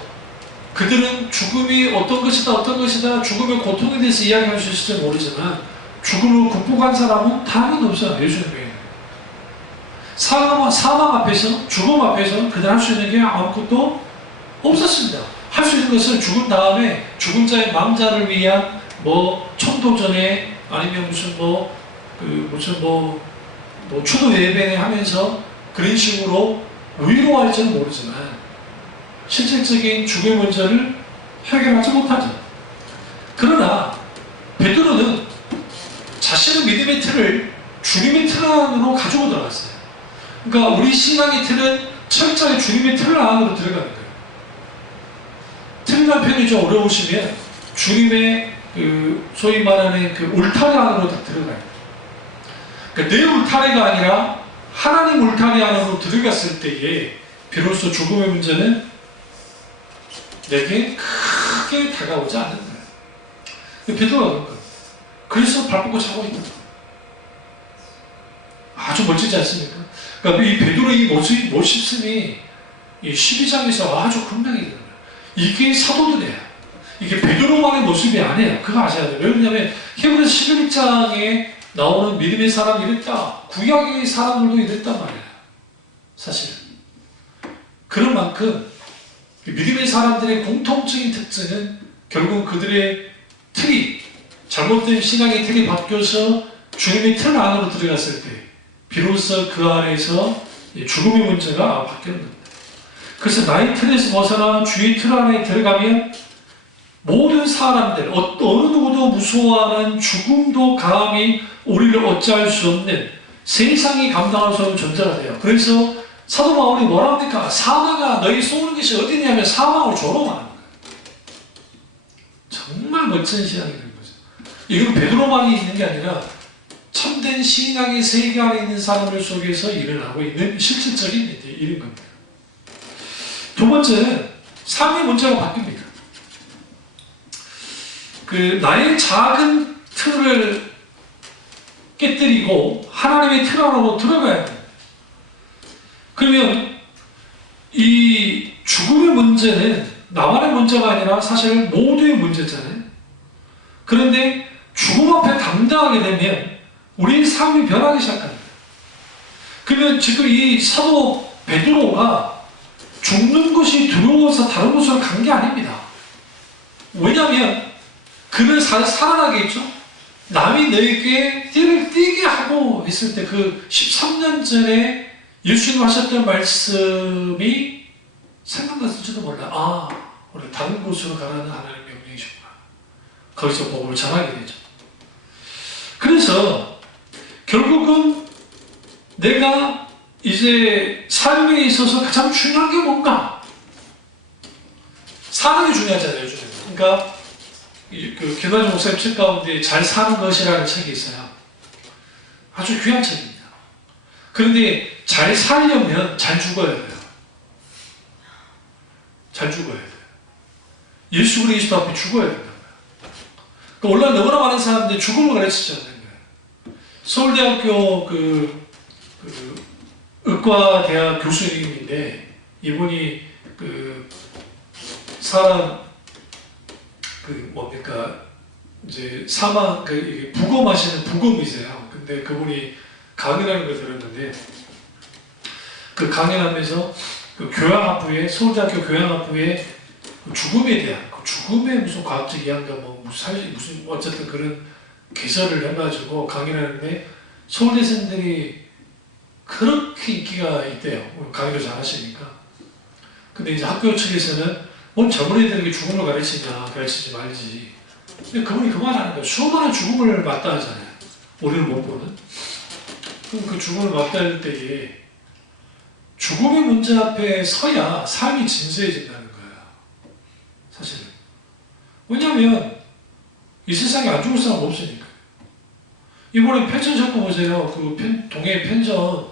그들은 죽음이 어떤 것이다, 죽음의 고통에 대해서 이야기할 수 있을지 모르지만 죽음을 극복한 사람은 다른 없어요. 예수님에게. 사망 앞에서, 죽음 앞에서 그들 할 수 있는 게 아무것도 없었습니다. 할 수 있는 것은 죽은 다음에 죽은 자의 망자를 위한 뭐 천도전에 아니면 무슨 추도 예배에 하면서 그런 식으로 위로할지는 모르지만 실질적인 죽음의 문제를 해결하지 못하죠. 그러나 베드로는 자신의 믿음의 틀을 주님의 틀 안으로 가지고 들어갔어요. 그러니까 우리 신앙의 틀은 철저히 주님의 틀 안으로 들어가는 거예요. 틀이라는 표현이 좀 어려우시면 주님의 그 소위 말하는 그 울타리 안으로 다 들어가요. 그러니까 내 울타리가 아니라 하나님 울타리 안으로 들어갔을 때에 비로소 죽음의 문제는 내게 크게 다가오지 않는 거예요. 베드로가 그런 거예요. 그래서 발 뻗고 자고 있는 거예요. 아주 멋지지 않습니까? 그러니까 이 베드로의 멋있음이 이 12장에서 아주 분명히 되는 거예요. 이게 사도들이에요. 이게 베드로만의 모습이 아니에요. 그거 아셔야 돼요. 왜 그러냐면 히브리서 11장에 나오는 믿음의 사람이 이랬다. 구약의 사람들도 이랬단 말이에요. 사실은. 그런 만큼 믿음의 사람들의 공통적인 특징은 결국 그들의 틀이 잘못된 신앙의 틀이 바뀌어서 주님의 틀 안으로 들어갔을 때 비로소 그 안에서 죽음의 문제가 바뀌는 겁니다. 그래서 나의 틀에서 벗어나 주의 틀 안에 들어가면 모든 사람들, 어느 누구도 무서워하는 죽음도 감히 우리를 어찌할 수 없는 세상이 감당할 수 없는 존재가 돼요. 그래서 사도 바울이 뭐라 합니까? 사망아 너희 쏘는 것이 어디냐면 사망을 조롱하는 거예요. 정말 멋진 신앙이 되는 거죠. 이건 베드로만이 있는 게 아니라 참된 신앙의 세계 안에 있는 사람들 속에서 일어나고 있는 실질적인 일인 겁니다. 두 번째는 삶의 문제가 바뀝니다. 그 나의 작은 틀을 깨뜨리고 하나님의 틀 안으로 들어가야 돼요. 그러면 이 죽음의 문제는 나만의 문제가 아니라 사실 모두의 문제잖아요. 그런데 죽음 앞에 담당하게 되면 우리의 삶이 변하기 시작합니다. 그러면 지금 이 사도 베드로가 죽는 것이 두려워서 다른 곳으로 간 게 아닙니다. 왜냐하면 그는 살아나겠죠. 남이 너에게 띠를 띠게 하고 했을 때 그 13년 전에 예수님 하셨던 말씀이 생각났을지도 몰라. 아, 우리 다른 곳으로 가라는 하나님의 명령이시구나. 거기서 복음을 전하게 되죠. 그래서 결국은 내가 이제 삶에 있어서 가장 중요한 게 뭔가? 사는 게 중요하잖아요, 요즘에. 그러니까 그 김관중 목사님 책 가운데 잘 사는 것이라는 책이 있어요. 아주 귀한 책입니다. 그런데 잘 살려면 잘 죽어야 돼요. 잘 죽어야 돼요. 예수 그리스도 앞에 죽어야 된다고요. 그러니까 원래 너무나 많은 사람들이 죽음을 가르치지 않는 거예요. 서울대학교 의과대학 교수님인데 이분이 뭡니까 이제 부검하시는 부검이세요. 근데 그분이 강연하는 걸 들었는데 그 강연하면서 서울대학교 교양학부에 죽음에 대한 죽음의 무슨 과학적 이야기가 무슨 어쨌든 그런 개설을 해가지고 강연하는데 서울대생들이 그렇게 인기가 있대요. 강의를 잘 하시니까. 근데 이제 학교 측에서는 뭔 젊은 애들에게 죽음을 가르치지 말지. 근데 그분이 그 말 하는 거예요. 수많은 죽음을 맞다하잖아요. 우리는 못 보는. 그럼 그 죽음을 맞다할 때에 죽음의 문제 앞에 서야 삶이 진수해진다는 거예요. 사실은. 왜냐하면 이 세상에 안 죽을 사람 없으니까. 이번에 펜션 사건 보세요. 동해 펜션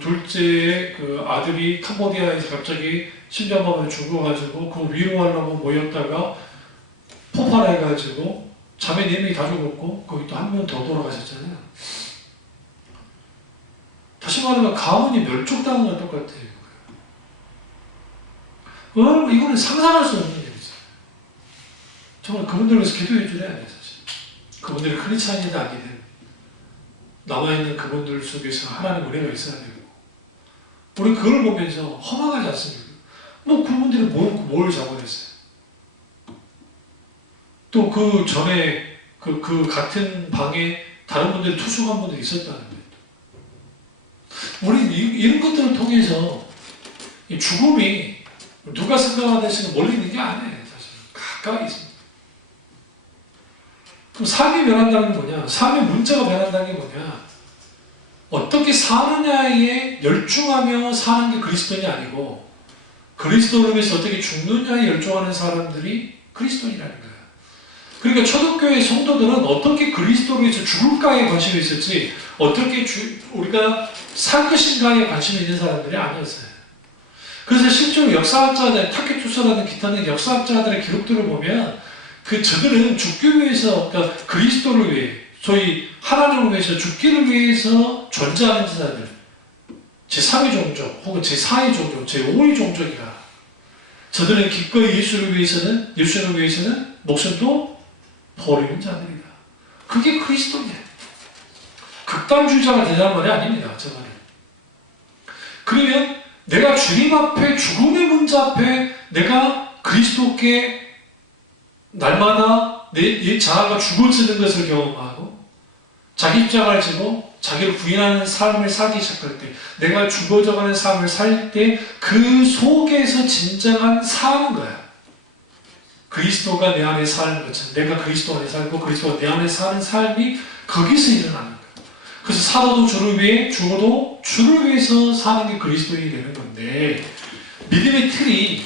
둘째의 아들이 캄보디아에서 갑자기 심장마비로 죽어가지고 그 위로하려고 모였다가 폭발해가지고 자매 4명이 다 죽었고 거기 또 한 명 더 돌아가셨잖아요. 다시 말하면 가문이 멸족당한 건 똑같아요. 이거는 상상할 수 없는 일이죠. 정말 그분들 위해서 기도해 주려야 해요. 사실. 그분들이 크리스찬이든 아니든 남아있는 그분들 속에서 하나님의 은혜가 있어야 되고 우리 그걸 보면서 허망하지 않습니까? 그분들이 뭘 잘못했어요? 또 그 전에 그 같은 방에 다른 분들이 투숙한 분들이 있었다는 거예요. 우리 이런 것들을 통해서 이 죽음이 누가 생각하듯이 멀리 있는 게 아니에요. 사실 가까이 있습니다. 그럼 삶이 변한다는 게 뭐냐? 삶의 문제가 변한다는 게 뭐냐? 어떻게 사느냐에 열중하며 사는 게 그리스도인이 아니고 그리스도를 위해서 어떻게 죽느냐에 열중하는 사람들이 그리스도인이라는 거예요. 그러니까 초대교회 성도들은 어떻게 그리스도를 위해서 죽을까에 관심이 있었지 어떻게 우리가 살 것인가에 관심이 있는 사람들이 아니었어요. 그래서 실제로 역사학자들, 타케투사라는 기타는 역사학자들의 기록들을 보면 저들은 죽기 위해서, 그러니까 그리스도를 위해, 소위 하나님을 위해서 죽기를 위해서 존재하는 자들, 제3의 종족, 혹은 제4의 종족, 제5의 종족이라. 저들은 기꺼이 예수를 위해서는 목숨도 버리는 자들이다. 그게 그리스도입니다. 극단주의자가 되자는 말이 아닙니다. 저 말은. 그러면 내가 주님 앞에 죽음의 문제 앞에 내가 그리스도께 날마다 내 자아가 죽어지는 것을 경험하고 자기 입장을 지고 자기를 부인하는 삶을 살기 시작할 때 내가 죽어져가는 삶을 살 때 그 속에서 진정한 사는 거야. 그리스도가 내 안에 사는 것처럼 내가 그리스도 안에 살고 그리스도가 내 안에 사는 삶이 거기서 일어나는 거야. 그래서 살아도 주를 위해 죽어도 주를 위해서 사는 게 그리스도인이 되는 건데 믿음의 틀이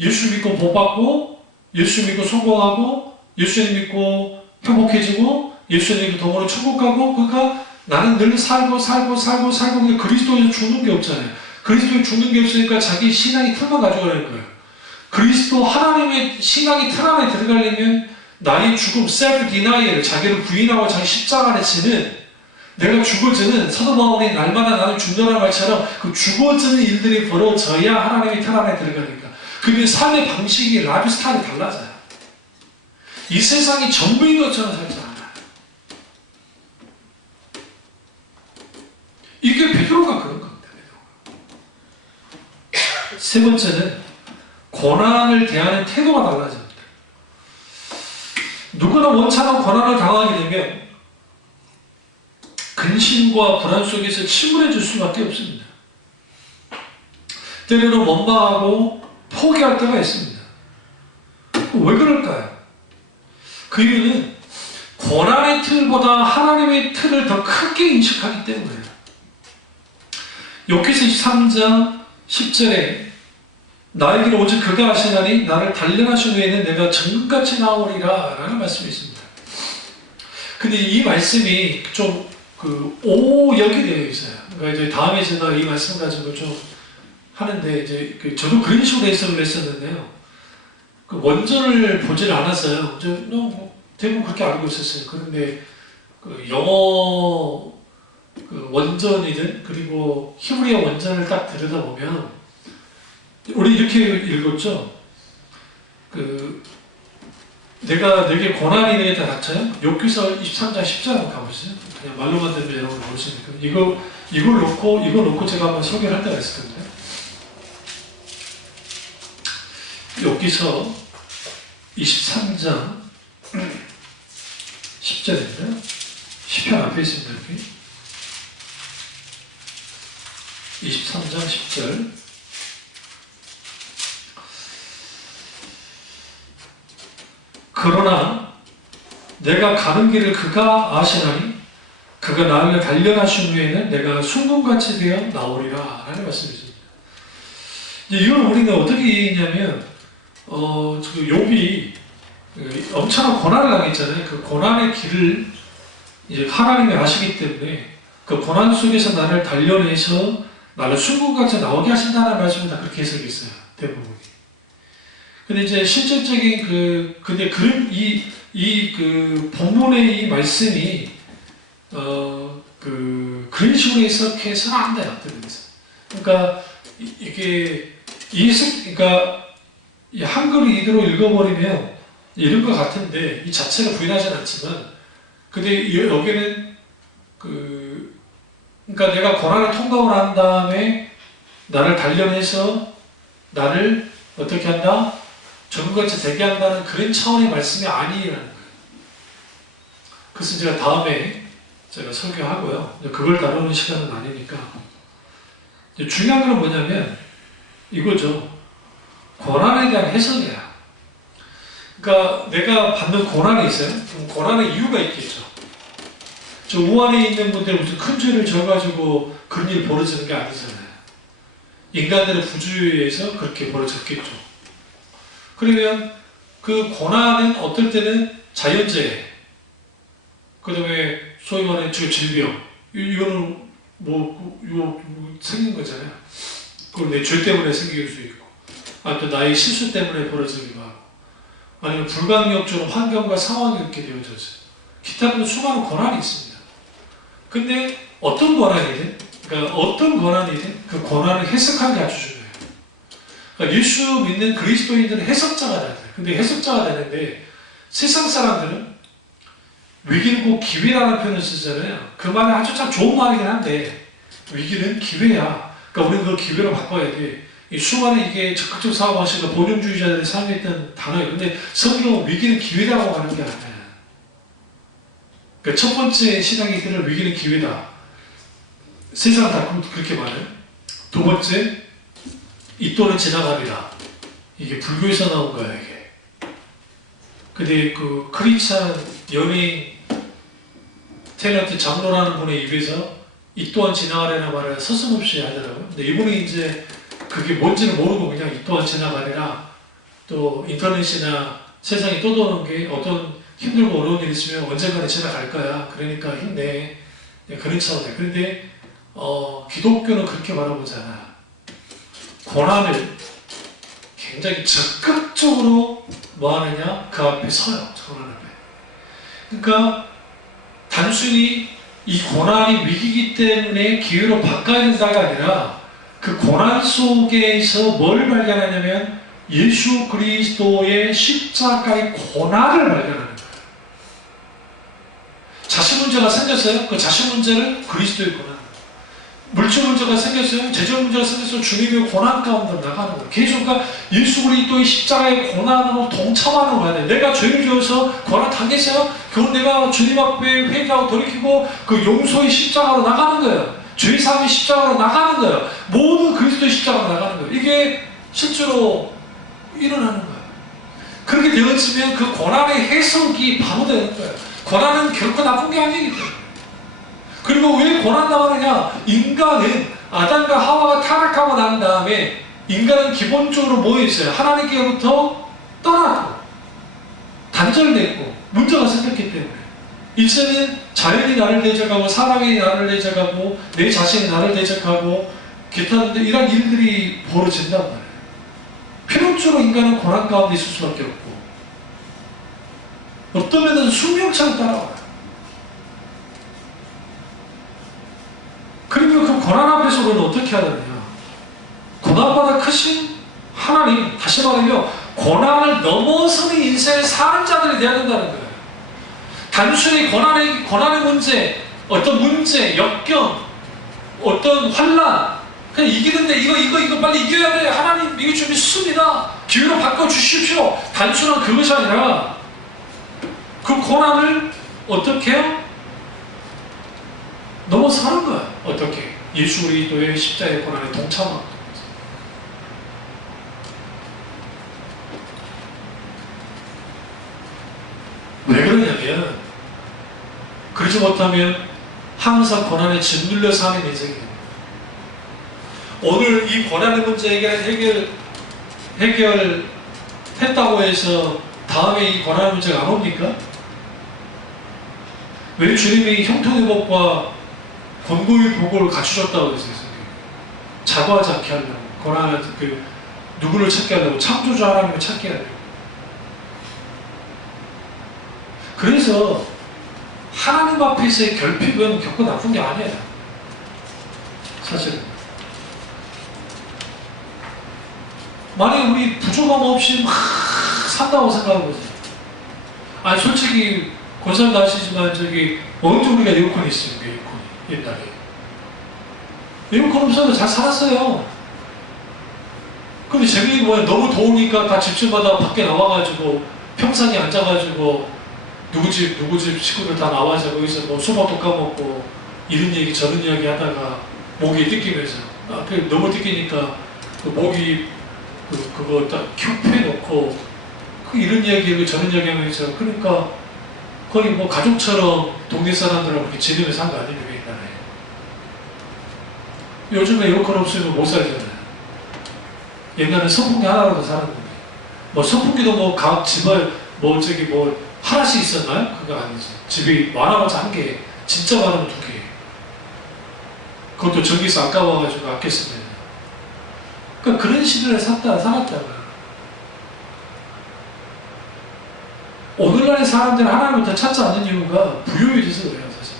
예수 믿고 복받고 예수 믿고 성공하고 예수 믿고 행복해지고 예수 믿고 동으로 천국 가고 그러니까 나는 늘 살고 그리스도에서 죽는 게 없잖아요. 그리스도에 죽는 게 없으니까 자기 신앙의 틀만 가져가는 거예요. 그리스도 하나님의 신앙의 틀 안에 들어가려면 나의 죽음, self denial, 자기를 부인하고 자기 십자가 안에 지는 내가 죽어지는, 사도 바울이 날마다 나는 죽노라 말처럼 그 죽어지는 일들이 벌어져야 하나님의 틀 안에 들어가니까. 그게 삶의 방식이, 라이프 스타일이 달라져요. 이 세상이 전부인 것처럼 살지 않아요. 이게 베드로가 그런 겁니다. 세 번째는 고난을 대하는 태도가 달라집니다. 누구나 원찮은 고난을 당하게 되면 근심과 불안 속에서 침울해질 수밖에 없습니다. 때로는 원망하고 포기할 때가 있습니다. 왜 그럴까요? 그 이유는 고난의 틀보다 하나님의 틀을 더 크게 인식하기 때문이에요. 욥기서 23장 10절에 나에게는 오직 그가 하시나니 나를 단련하신 후에는 내가 정금같이 나오리라 라는 말씀이 있습니다. 근데 이 말씀이 좀 오역이 되어 있어요. 그러니까 이제 다음에 제가 이 말씀 가지고 좀 하는데, 이제 저도 그런 식으로 해석을 했었는데요. 그 원전을 보질 않았어요. 대부분 그렇게 알고 있었어요. 그런데 그 영어 그 원전이든 그리고 히브리어 원전을 딱 들여다보면 우리 이렇게 읽었죠. 내가 내게 고난이 내게 닥쳐요. 욥기서 23장 10절 한번 가보세요. 그냥 말로만 들으면 여러분 모르시니까 이걸 놓고 제가 한번 소개를 할 때가 있을 텐데. 욥기서 23장 10절입니다. 10편 앞에 있습니다. 이렇게 23장 10절. 그러나 내가 가는 길을 그가 아시나니 그가 나를 단련하신 후에는 내가 순금같이 되어 나오리라 라는 말씀이십니다. 이걸 우리가 어떻게 이해했냐면 욥이 엄청난 고난을 당했잖아요. 그 고난의 길을 이제 하나님이 아시기 때문에 그 고난 속에서 나를 단련해서 나를 순금같이 나오게 하신다는 말씀을 다 그렇게 해석했어요. 대부분이. 근데 이제 실질적인 근데 본문의 이 말씀이, 그런 식으로 해석해서는 안 돼요. 그러니까, 그러니까, 이 한글을 이대로 읽어버리면 이런 것 같은데, 이 자체가 부인하진 않지만, 근데 여기는, 그러니까 내가 고난을 통과를 한 다음에 나를 단련해서 나를 어떻게 한다? 정금같이 되게 한다는 그런 차원의 말씀이 아니라는 거예요. 그래서 제가 다음에 제가 설교하고요. 그걸 다루는 시간은 아니니까. 중요한 건 뭐냐면 이거죠. 고난에 대한 해석이야. 그러니까 내가 받는 고난이 있어요. 그럼 고난의 이유가 있겠죠. 저 우한에 있는 분들 무슨 큰 죄를 져가지고 그런 일이 벌어지는 게 아니잖아요. 인간들의 부주의에 의해서 그렇게 벌어졌겠죠. 그러면 그 고난은 어떨 때는 자연재해, 그 다음에 소위 말하는 질병, 이거는 이거 생긴 거잖아요. 그걸 내 죄 때문에 생길 수 있고, 또 나의 실수 때문에 벌어지기도 하고, 아니면 불가항력적으로 환경과 상황이 이렇게 되어져서 기타 등등 수많은 고난이 있습니다. 근데 어떤 고난이든, 그러니까 어떤 고난이든 그 고난을 해석하는 게 아주 중요해요. 그러니까 예수 믿는 그리스도인들은 해석자가 돼야 돼요. 근데 해석자가 되는데 세상 사람들은 위기는 꼭 기회라는 표현을 쓰잖아요. 그 말이 아주 참 좋은 말이긴 한데 위기는 기회야. 그러니까 우리는 그걸 기회로 바꿔야 돼. 이 수많은 이게 적극적 사고하시고 본용주의자들이 사용했던 단어예요. 근데 성경은 위기는 기회라고 하는 게 아니야. 그러니까 첫 번째 신앙의 틀은 위기는 기회다. 세상은 다 그렇게 말해요. 두 번째, 이 또는 지나가리라. 이게 불교에서 나온 거야, 이게. 근데 그 크리스찬 연예인 탤런트 장로라는 분의 입에서 이 또한 지나가리라 말을 서슴없이 하더라고요. 근데 이분이 이제 그게 뭔지는 모르고 그냥 이 또한 지나가리라, 또 인터넷이나 세상에 떠도는 게 어떤 힘들고 어려운 일이 있으면 언젠가는 지나갈 거야. 그러니까 힘내. 그런 차원이에요. 그런데 기독교는 그렇게 바라보지 않아. 고난을 굉장히 적극적으로 뭐 하느냐? 그 앞에 서요. 고난 앞에. 그러니까 단순히 이 고난이 위기이기 때문에 기회로 바꿔야 된다가 아니라 그 고난 속에서 뭘 발견하냐면 예수 그리스도의 십자가의 고난을 발견하는 거예요. 자식 문제가 생겼어요. 그 자식 문제를 그리스도의 고난. 물질 문제가 생겼어요. 재정 문제가 생겼어요. 주님의 고난 가운데 나가는 거예요. 계속 예수 그리스도의 십자가의 고난으로 동참하는 거야. 내가 죄를 지어서 고난 당했어요. 그건 내가 주님 앞에 회개하고 돌이키고 그 용서의 십자가로 나가는 거예요. 죄사함의 십자가로 나가는 거예요. 모든 그리스도의 십자가로 나가는 거예요. 이게 실제로 일어나는 거예요. 그렇게 되어지면 그 고난의 해석이 바로 되는 거예요. 고난은 결코 나쁜 게 아니기 때문에. 그리고 왜 고난 당하느냐? 인간은 아담과 하와가 타락하고 난 다음에 인간은 기본적으로 뭐 있어요? 하나님께로부터 떠나고 단절됐고 문제가 생겼기 때문에 이제는 자연이 나를 대적하고 사람이 나를 대적하고 내 자신이 나를 대적하고 기타 등등 이런 일들이 벌어진단 말이에요. 필연적으로 인간은 고난 가운데 있을 수밖에 없고 어떤 면은 숙명처럼 따라와요. 그러면 그 고난 앞에서 우리는 어떻게 해야 되느냐? 고난보다 크신 하나님, 다시 말하면 고난을 넘어서는 인생을 사는 자들이 되어야 된다는 거예요. 단순히 고난의 문제, 어떤 문제, 역경, 어떤 환난, 그냥 이기는데 이거 빨리 이겨야 돼. 하나님 이거 좀 있습니다. 기회로 바꿔주십시오. 단순한 그것이 아니라 그 고난을 어떻게 해요? 넘어서는 거야. 어떻게? 예수 그리스도의 십자가의 고난에 동참하고. 왜 그러냐면 그러지 못하면 항상 고난에 짓눌려 사는 인생이에요. 오늘 이 고난의 문제 해결했다고 해서 다음에 이 고난의 문제가 안 옵니까? 왜 주님이 형통의 법과 권고의 도구를 갖추셨다고 했어요. 자고하지 않게 하려고, 고난을 누구를 찾게 하려고, 창조주 하나님을 찾게 하려고. 그래서 하나님 앞에서의 결핍은 결코 나쁜 게 아니에요. 사실은. 만약에 우리 부족함 없이 막 산다고 생각해보세요. 아니 솔직히 권사님도 아시지만 언제 우리가 에어컨이 있습니까? 에어컨이 옛날에 에어컨 없어도 잘 살았어요. 근데 재미있는 뭐야, 너무 더우니까 다 집집마다 밖에 나와가지고 평상에 앉아가지고 누구 집 식구들 다 나와서 거기서 뭐 수박도 까먹고 이런 얘기 저런 이야기 하다가 목이 뜯기면서 너무 뜯기니까 그 목이 그거 딱 큐페 놓고 이런 이야기 저런 이야기 하면서 그러니까 거의 뭐 가족처럼 동네 사람들하고 이렇게 지내면서 산 거 아닙니까? 옛날에. 요즘에 에어컨 없으면 못 살잖아요. 옛날에 선풍기 하나라도 살았는데 뭐 선풍기도 뭐 각 집에 뭐 하나씩 있었나요? 그거 아니지. 집이 많아봤자 한 개, 진짜 많으면 두 개. 그것도 전기세 아까워가지고 아꼈으면. 그러니까 그런 시대를 살았다고요. 오늘날의 사람들은 하나님부터 찾지 않는 이유가 부유해져서 그래요, 사실.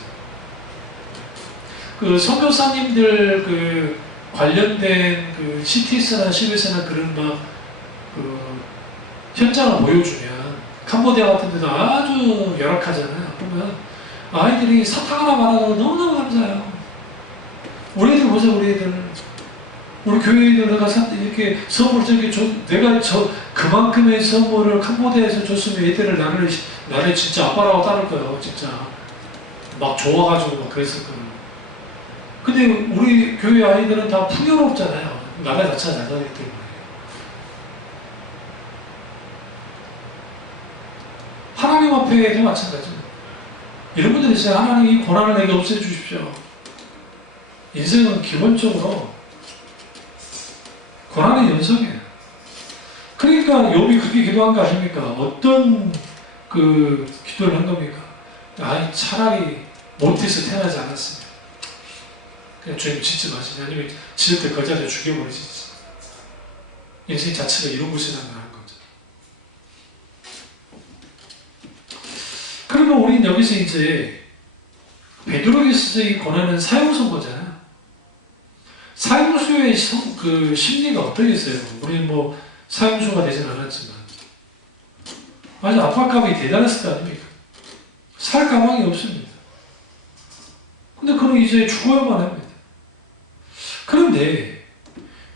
그 선교사님들 관련된 CTS나 CBS나 그런 현장을 보여주면 캄보디아 같은 데도 아주 열악하잖아요. 보면 아이들이 사탕 하나 받아도 너무너무 감사해요. 우리 애들 보세요, 우리 애들. 우리 교회 애들 이렇게 선물 내가 그만큼의 선물을 캄보디아에서 줬으면 애들을 나를 진짜 아빠라고 따를 거예요, 진짜. 막 좋아가지고 막 그랬을 거예요. 근데 우리 교회 아이들은 다 풍요롭잖아요. 나라 자체가 잘 살기 때문에. 하나님 앞에도 마찬가지입니다. 이런 분들이 있어요. 하나님 이 고난을 내게 없애주십시오. 인생은 기본적으로 고난의 연속이에요. 그러니까 욥이 그렇게 기도한 거 아닙니까? 어떤 기도를 한 겁니까? 아니 차라리 못해서 태어나지 않았으면 그냥 주님 짓지 마시지. 아니면 지을 때 거자를 죽여버리시지. 인생 자체가 이런 곳이라는 걸 하는 거죠. 그러면 우리는 여기서 이제 베드로에서 이 고난은 사형선고잖아요. 사형수의 그 심리가 어떠겠어요? 우리는 뭐 사형수가 되진 않았지만 아주 압박감이 대단했을 거 아닙니까? 살 가망이 없습니다. 근데 그는 이제 죽어야만 합니다. 그런데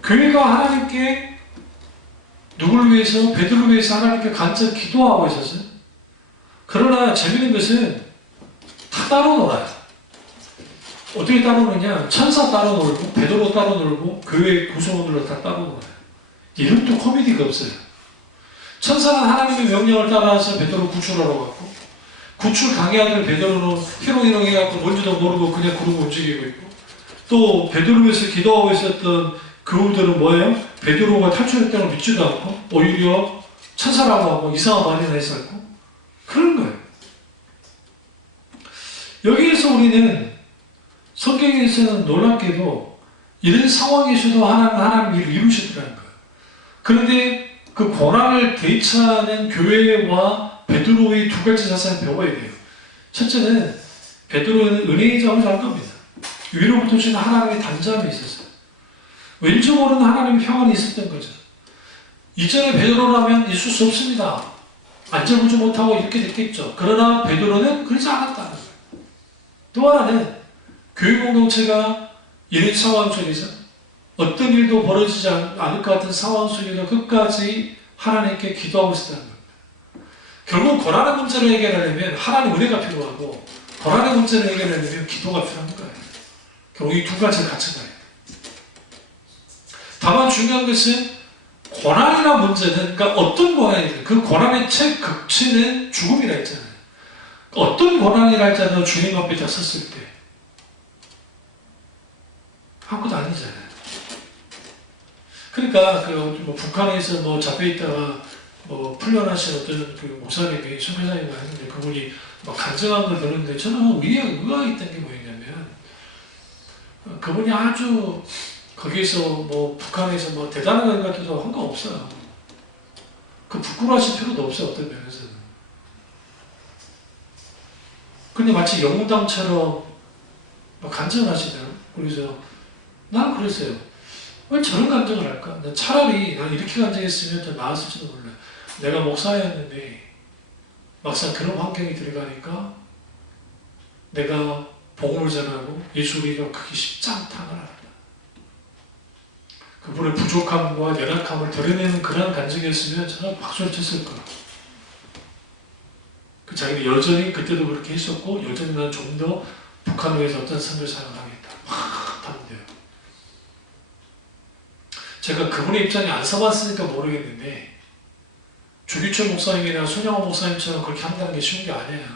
교회가 하나님께 누구를 위해서, 베드로를 위해서 하나님께 간절히 기도하고 있었어요. 그러나 재밌는 것은 다 따로 놀아요. 어떻게 따로 노냐? 천사 따로 놀고, 베드로 따로 놀고, 교회 구성원들로 다 따로 놀아요. 이런 또 코미디가 없어요. 천사는 하나님의 명령을 따라서 베드로 구출하러 갔고, 구출 강의하던 베드로는 희롱희롱 해갖고 뭔지도 모르고 그냥 그러고 움직이고 있고, 또 베드로를 위해서 기도하고 있었던 그우들은 뭐예요? 베드로가 탈출했다고 믿지도 않고 오히려 천사라고 하고 이상한 말이나 했었고 그런 거예요. 여기에서 우리는 성경에서는 놀랍게도 이런 상황에서도 하나님 일을 이루시더라는 거예요. 그런데 그 고난을 대처하는 교회와 베드로의 두 가지 자세를 배워야 돼요. 첫째는 베드로는 은혜의 점을 잘 겁니다. 위로부터 주는 하나님의 단잠이 있었어요. 왠지 모르는 하나님의 평안이 있었던 거죠. 이전에 베드로라면 있을 수 없습니다. 안절부절 못하고 이렇게 됐겠죠. 그러나 베드로는 그러지 않았다는 거예요. 또 하나는 교회 공동체가 이런 상황 속에서 어떤 일도 벌어지지 않을 것 같은 상황 속에서 끝까지 하나님께 기도하고 있었다는 겁니다. 결국 고난의 문제를 해결하려면 하나님 은혜가 필요하고 고난의 문제를 해결하려면 기도가 필요한 거예요. 결국 이 두 가지를 같이 가야 돼요. 다만 중요한 것은 고난이나 문제는, 그러니까 어떤 고난이든 그 고난의 최극치는 죽음이라 했잖아요. 어떤 고난이라 할지라도 주님 앞에 다 섰을 때 아무것도 아니잖아요. 그러니까 뭐 북한에서 뭐 잡혀있다가 뭐 풀려나신 어떤 그 목사님이 선교사님이 했는데 그분이 막 간증한 걸 들었는데 저는 의아가 있던 게 뭐였냐면 그분이 아주 거기에서 뭐 북한에서 뭐 대단한 것 같아서 한 거 없어요. 그 부끄러워하실 필요도 없어요. 어떤 면에서는. 근데 마치 영웅담처럼 막 간증하시더라고요. 그래서 나는 그랬어요. 왜 저런 간증을 할까? 난 차라리 난 이렇게 간증했으면 더 나았을지도 몰라요. 내가 목사였는데 막상 그런 환경에 들어가니까 내가 복음을 전하고 예수 믿기가 그게 쉽지 않다는 걸 알았다. 그분의 부족함과 연약함을 드러내는 그런 간증이었으면 저는 박수를 쳤을 거야. 그 자기는 여전히 그때도 그렇게 했었고 여전히 난 좀 더 북한을 위해서 어떤 선을 사용하겠다. 하면 돼요. 제가 그분의 입장에 안 서봤으니까 모르겠는데 주기철 목사님이나 손영호 목사님처럼 그렇게 한다는 게 쉬운 게 아니에요.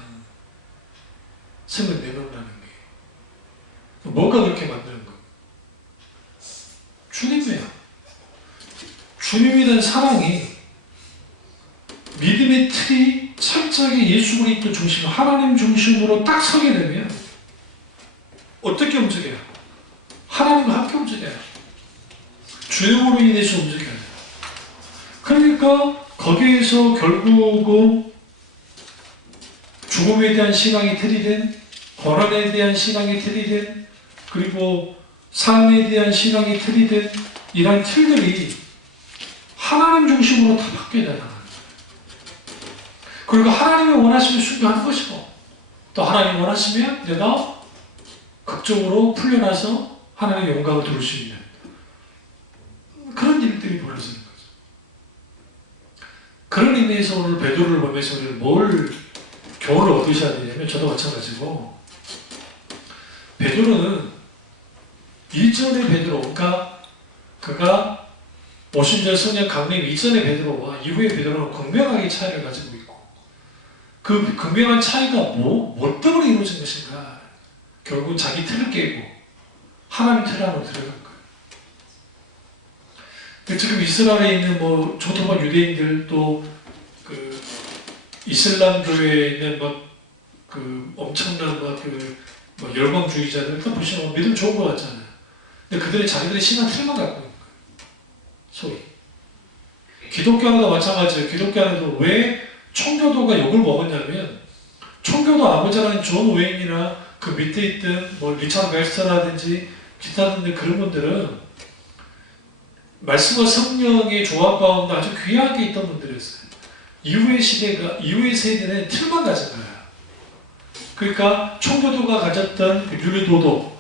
생을 내놓는다는 게. 뭐가 그렇게 만드는 거예요? 주님이에요. 주님에 대한 사랑이 믿음의 틀이 철저하게 예수 그리스도 중심, 하나님 중심으로 딱 서게 되면 어떻게 움직여요? 하나님과 함께 움직여요. 주님으로 인해서 움직여요. 그러니까 거기에서 결국은 죽음에 대한 신앙이 들이된, 고난에 대한 신앙이 들이된, 그리고 삶에 대한 신앙이 들이된 이런 틀들이 하나님 중심으로 다 바뀌어야 되는 거예요. 그리고 하나님이 원하시면 순종하는 것이고 또 하나님이 원하시면 내가 극적으로 풀려나서 하나님의 영광을 들을 수 있는 그런 일들이 벌어지는 거죠. 그런 의미에서 오늘 베드로를 보면서 우리는 뭘 교훈을 얻으셔야 되냐면 저도 마찬가지고 베드로는 이전의 베드로, 그러니까 그가 오순절 성령 강림 이전의 베드로와 이후의 베드로는 극명하게 차이를 가지고 있고 그 극명한 차이가 뭐 때문에 이루어진 것인가? 결국은 자기 틀을 깨고 하나님 틀 안으로 들어간 거예요. 지금 이스라엘에 있는 뭐 조토반 유대인들 또 그 이슬람 교회에 있는 막 그 엄청난 막 그 뭐 열광주의자들 딱 보시면 믿음 좋은 것 같잖아요. 근데 그들이 자기들의 신앙 틀만 갖고 있는 거예요. 소위. 기독교 안에도 마찬가지예요. 기독교 안에도 왜 총교도가 욕을 먹었냐면 총교도 아버지라는 존 웨인이나 그 밑에 있던 뭐 리차드 맥스터라든지 기타 등등 그런 분들은 말씀과 성령의 조합 가운데 아주 귀하게 있던 분들이었어요. 이후의 시대가, 이후의 세대는 틀만 가진 거예요. 그러니까 총교도가 가졌던 그 윤리도덕,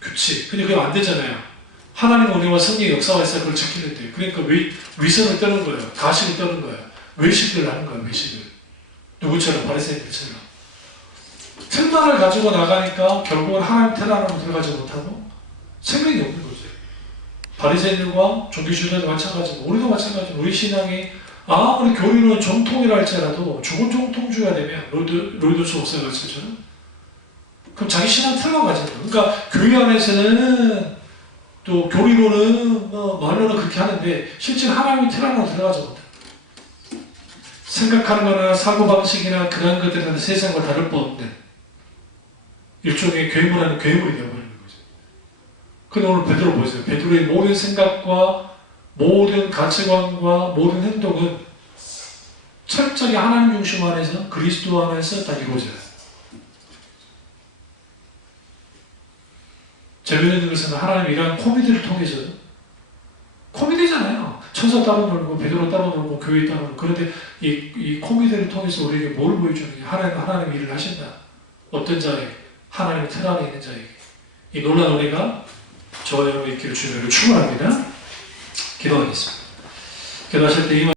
규칙, 근데 그거 안 되잖아요. 하나님 은혜와 성령의 역사가 있어야 그걸 지키는데, 그러니까 위선을 떠는 거예요. 가식을 떠는 거예요. 외식을 하는 거예요. 외식을. 누구처럼? 바리새인들처럼. 틀만을 가지고 나가니까 결국은 하나님 틀 안으로 들어가지 못하고 생명이 없는 거죠. 바리새인들과 종교주의자도 마찬가지고 우리도 마찬가지고 우리 신앙이 아무리 교리론 정통이라 할지라도 죽은 정통주의가 되면 로이더스 목사가 가르쳐줘요. 그럼 자기 신앙 틀만 가지는 거예요. 그러니까 교회 안에서는 또 교리론은 말로는 그렇게 하는데 실제 하나님의 틀 안으로 들어가지 못해요. 생각하는 거나 사고방식이나 그런 것들은 세상과 다를 바 없는 일종의 괴물하는 괴물이 되어버리는 거죠. 근데 오늘 베드로 보세요. 베드로의 모든 생각과 모든 가치관과 모든 행동은 철저히 하나님 중심 안에서 그리스도 안에서 다 이루어져요. 재미있는 것은 하나님 이러한 코미디를 통해서 코미디잖아요. 천사 따로 놀고 베드로 따로 놀고 교회 따로 놀고 그런데 이 코미디를 통해서 우리에게 뭘 보여주느냐. 하나님 일을 하신다. 어떤 자에게? 하나님의 틀 안에 있는 자에게. 이 놀라운 은혜가 저와 여러분의 있기를 주님으로 축원합니다. 기도하겠습니다. 기도하실 때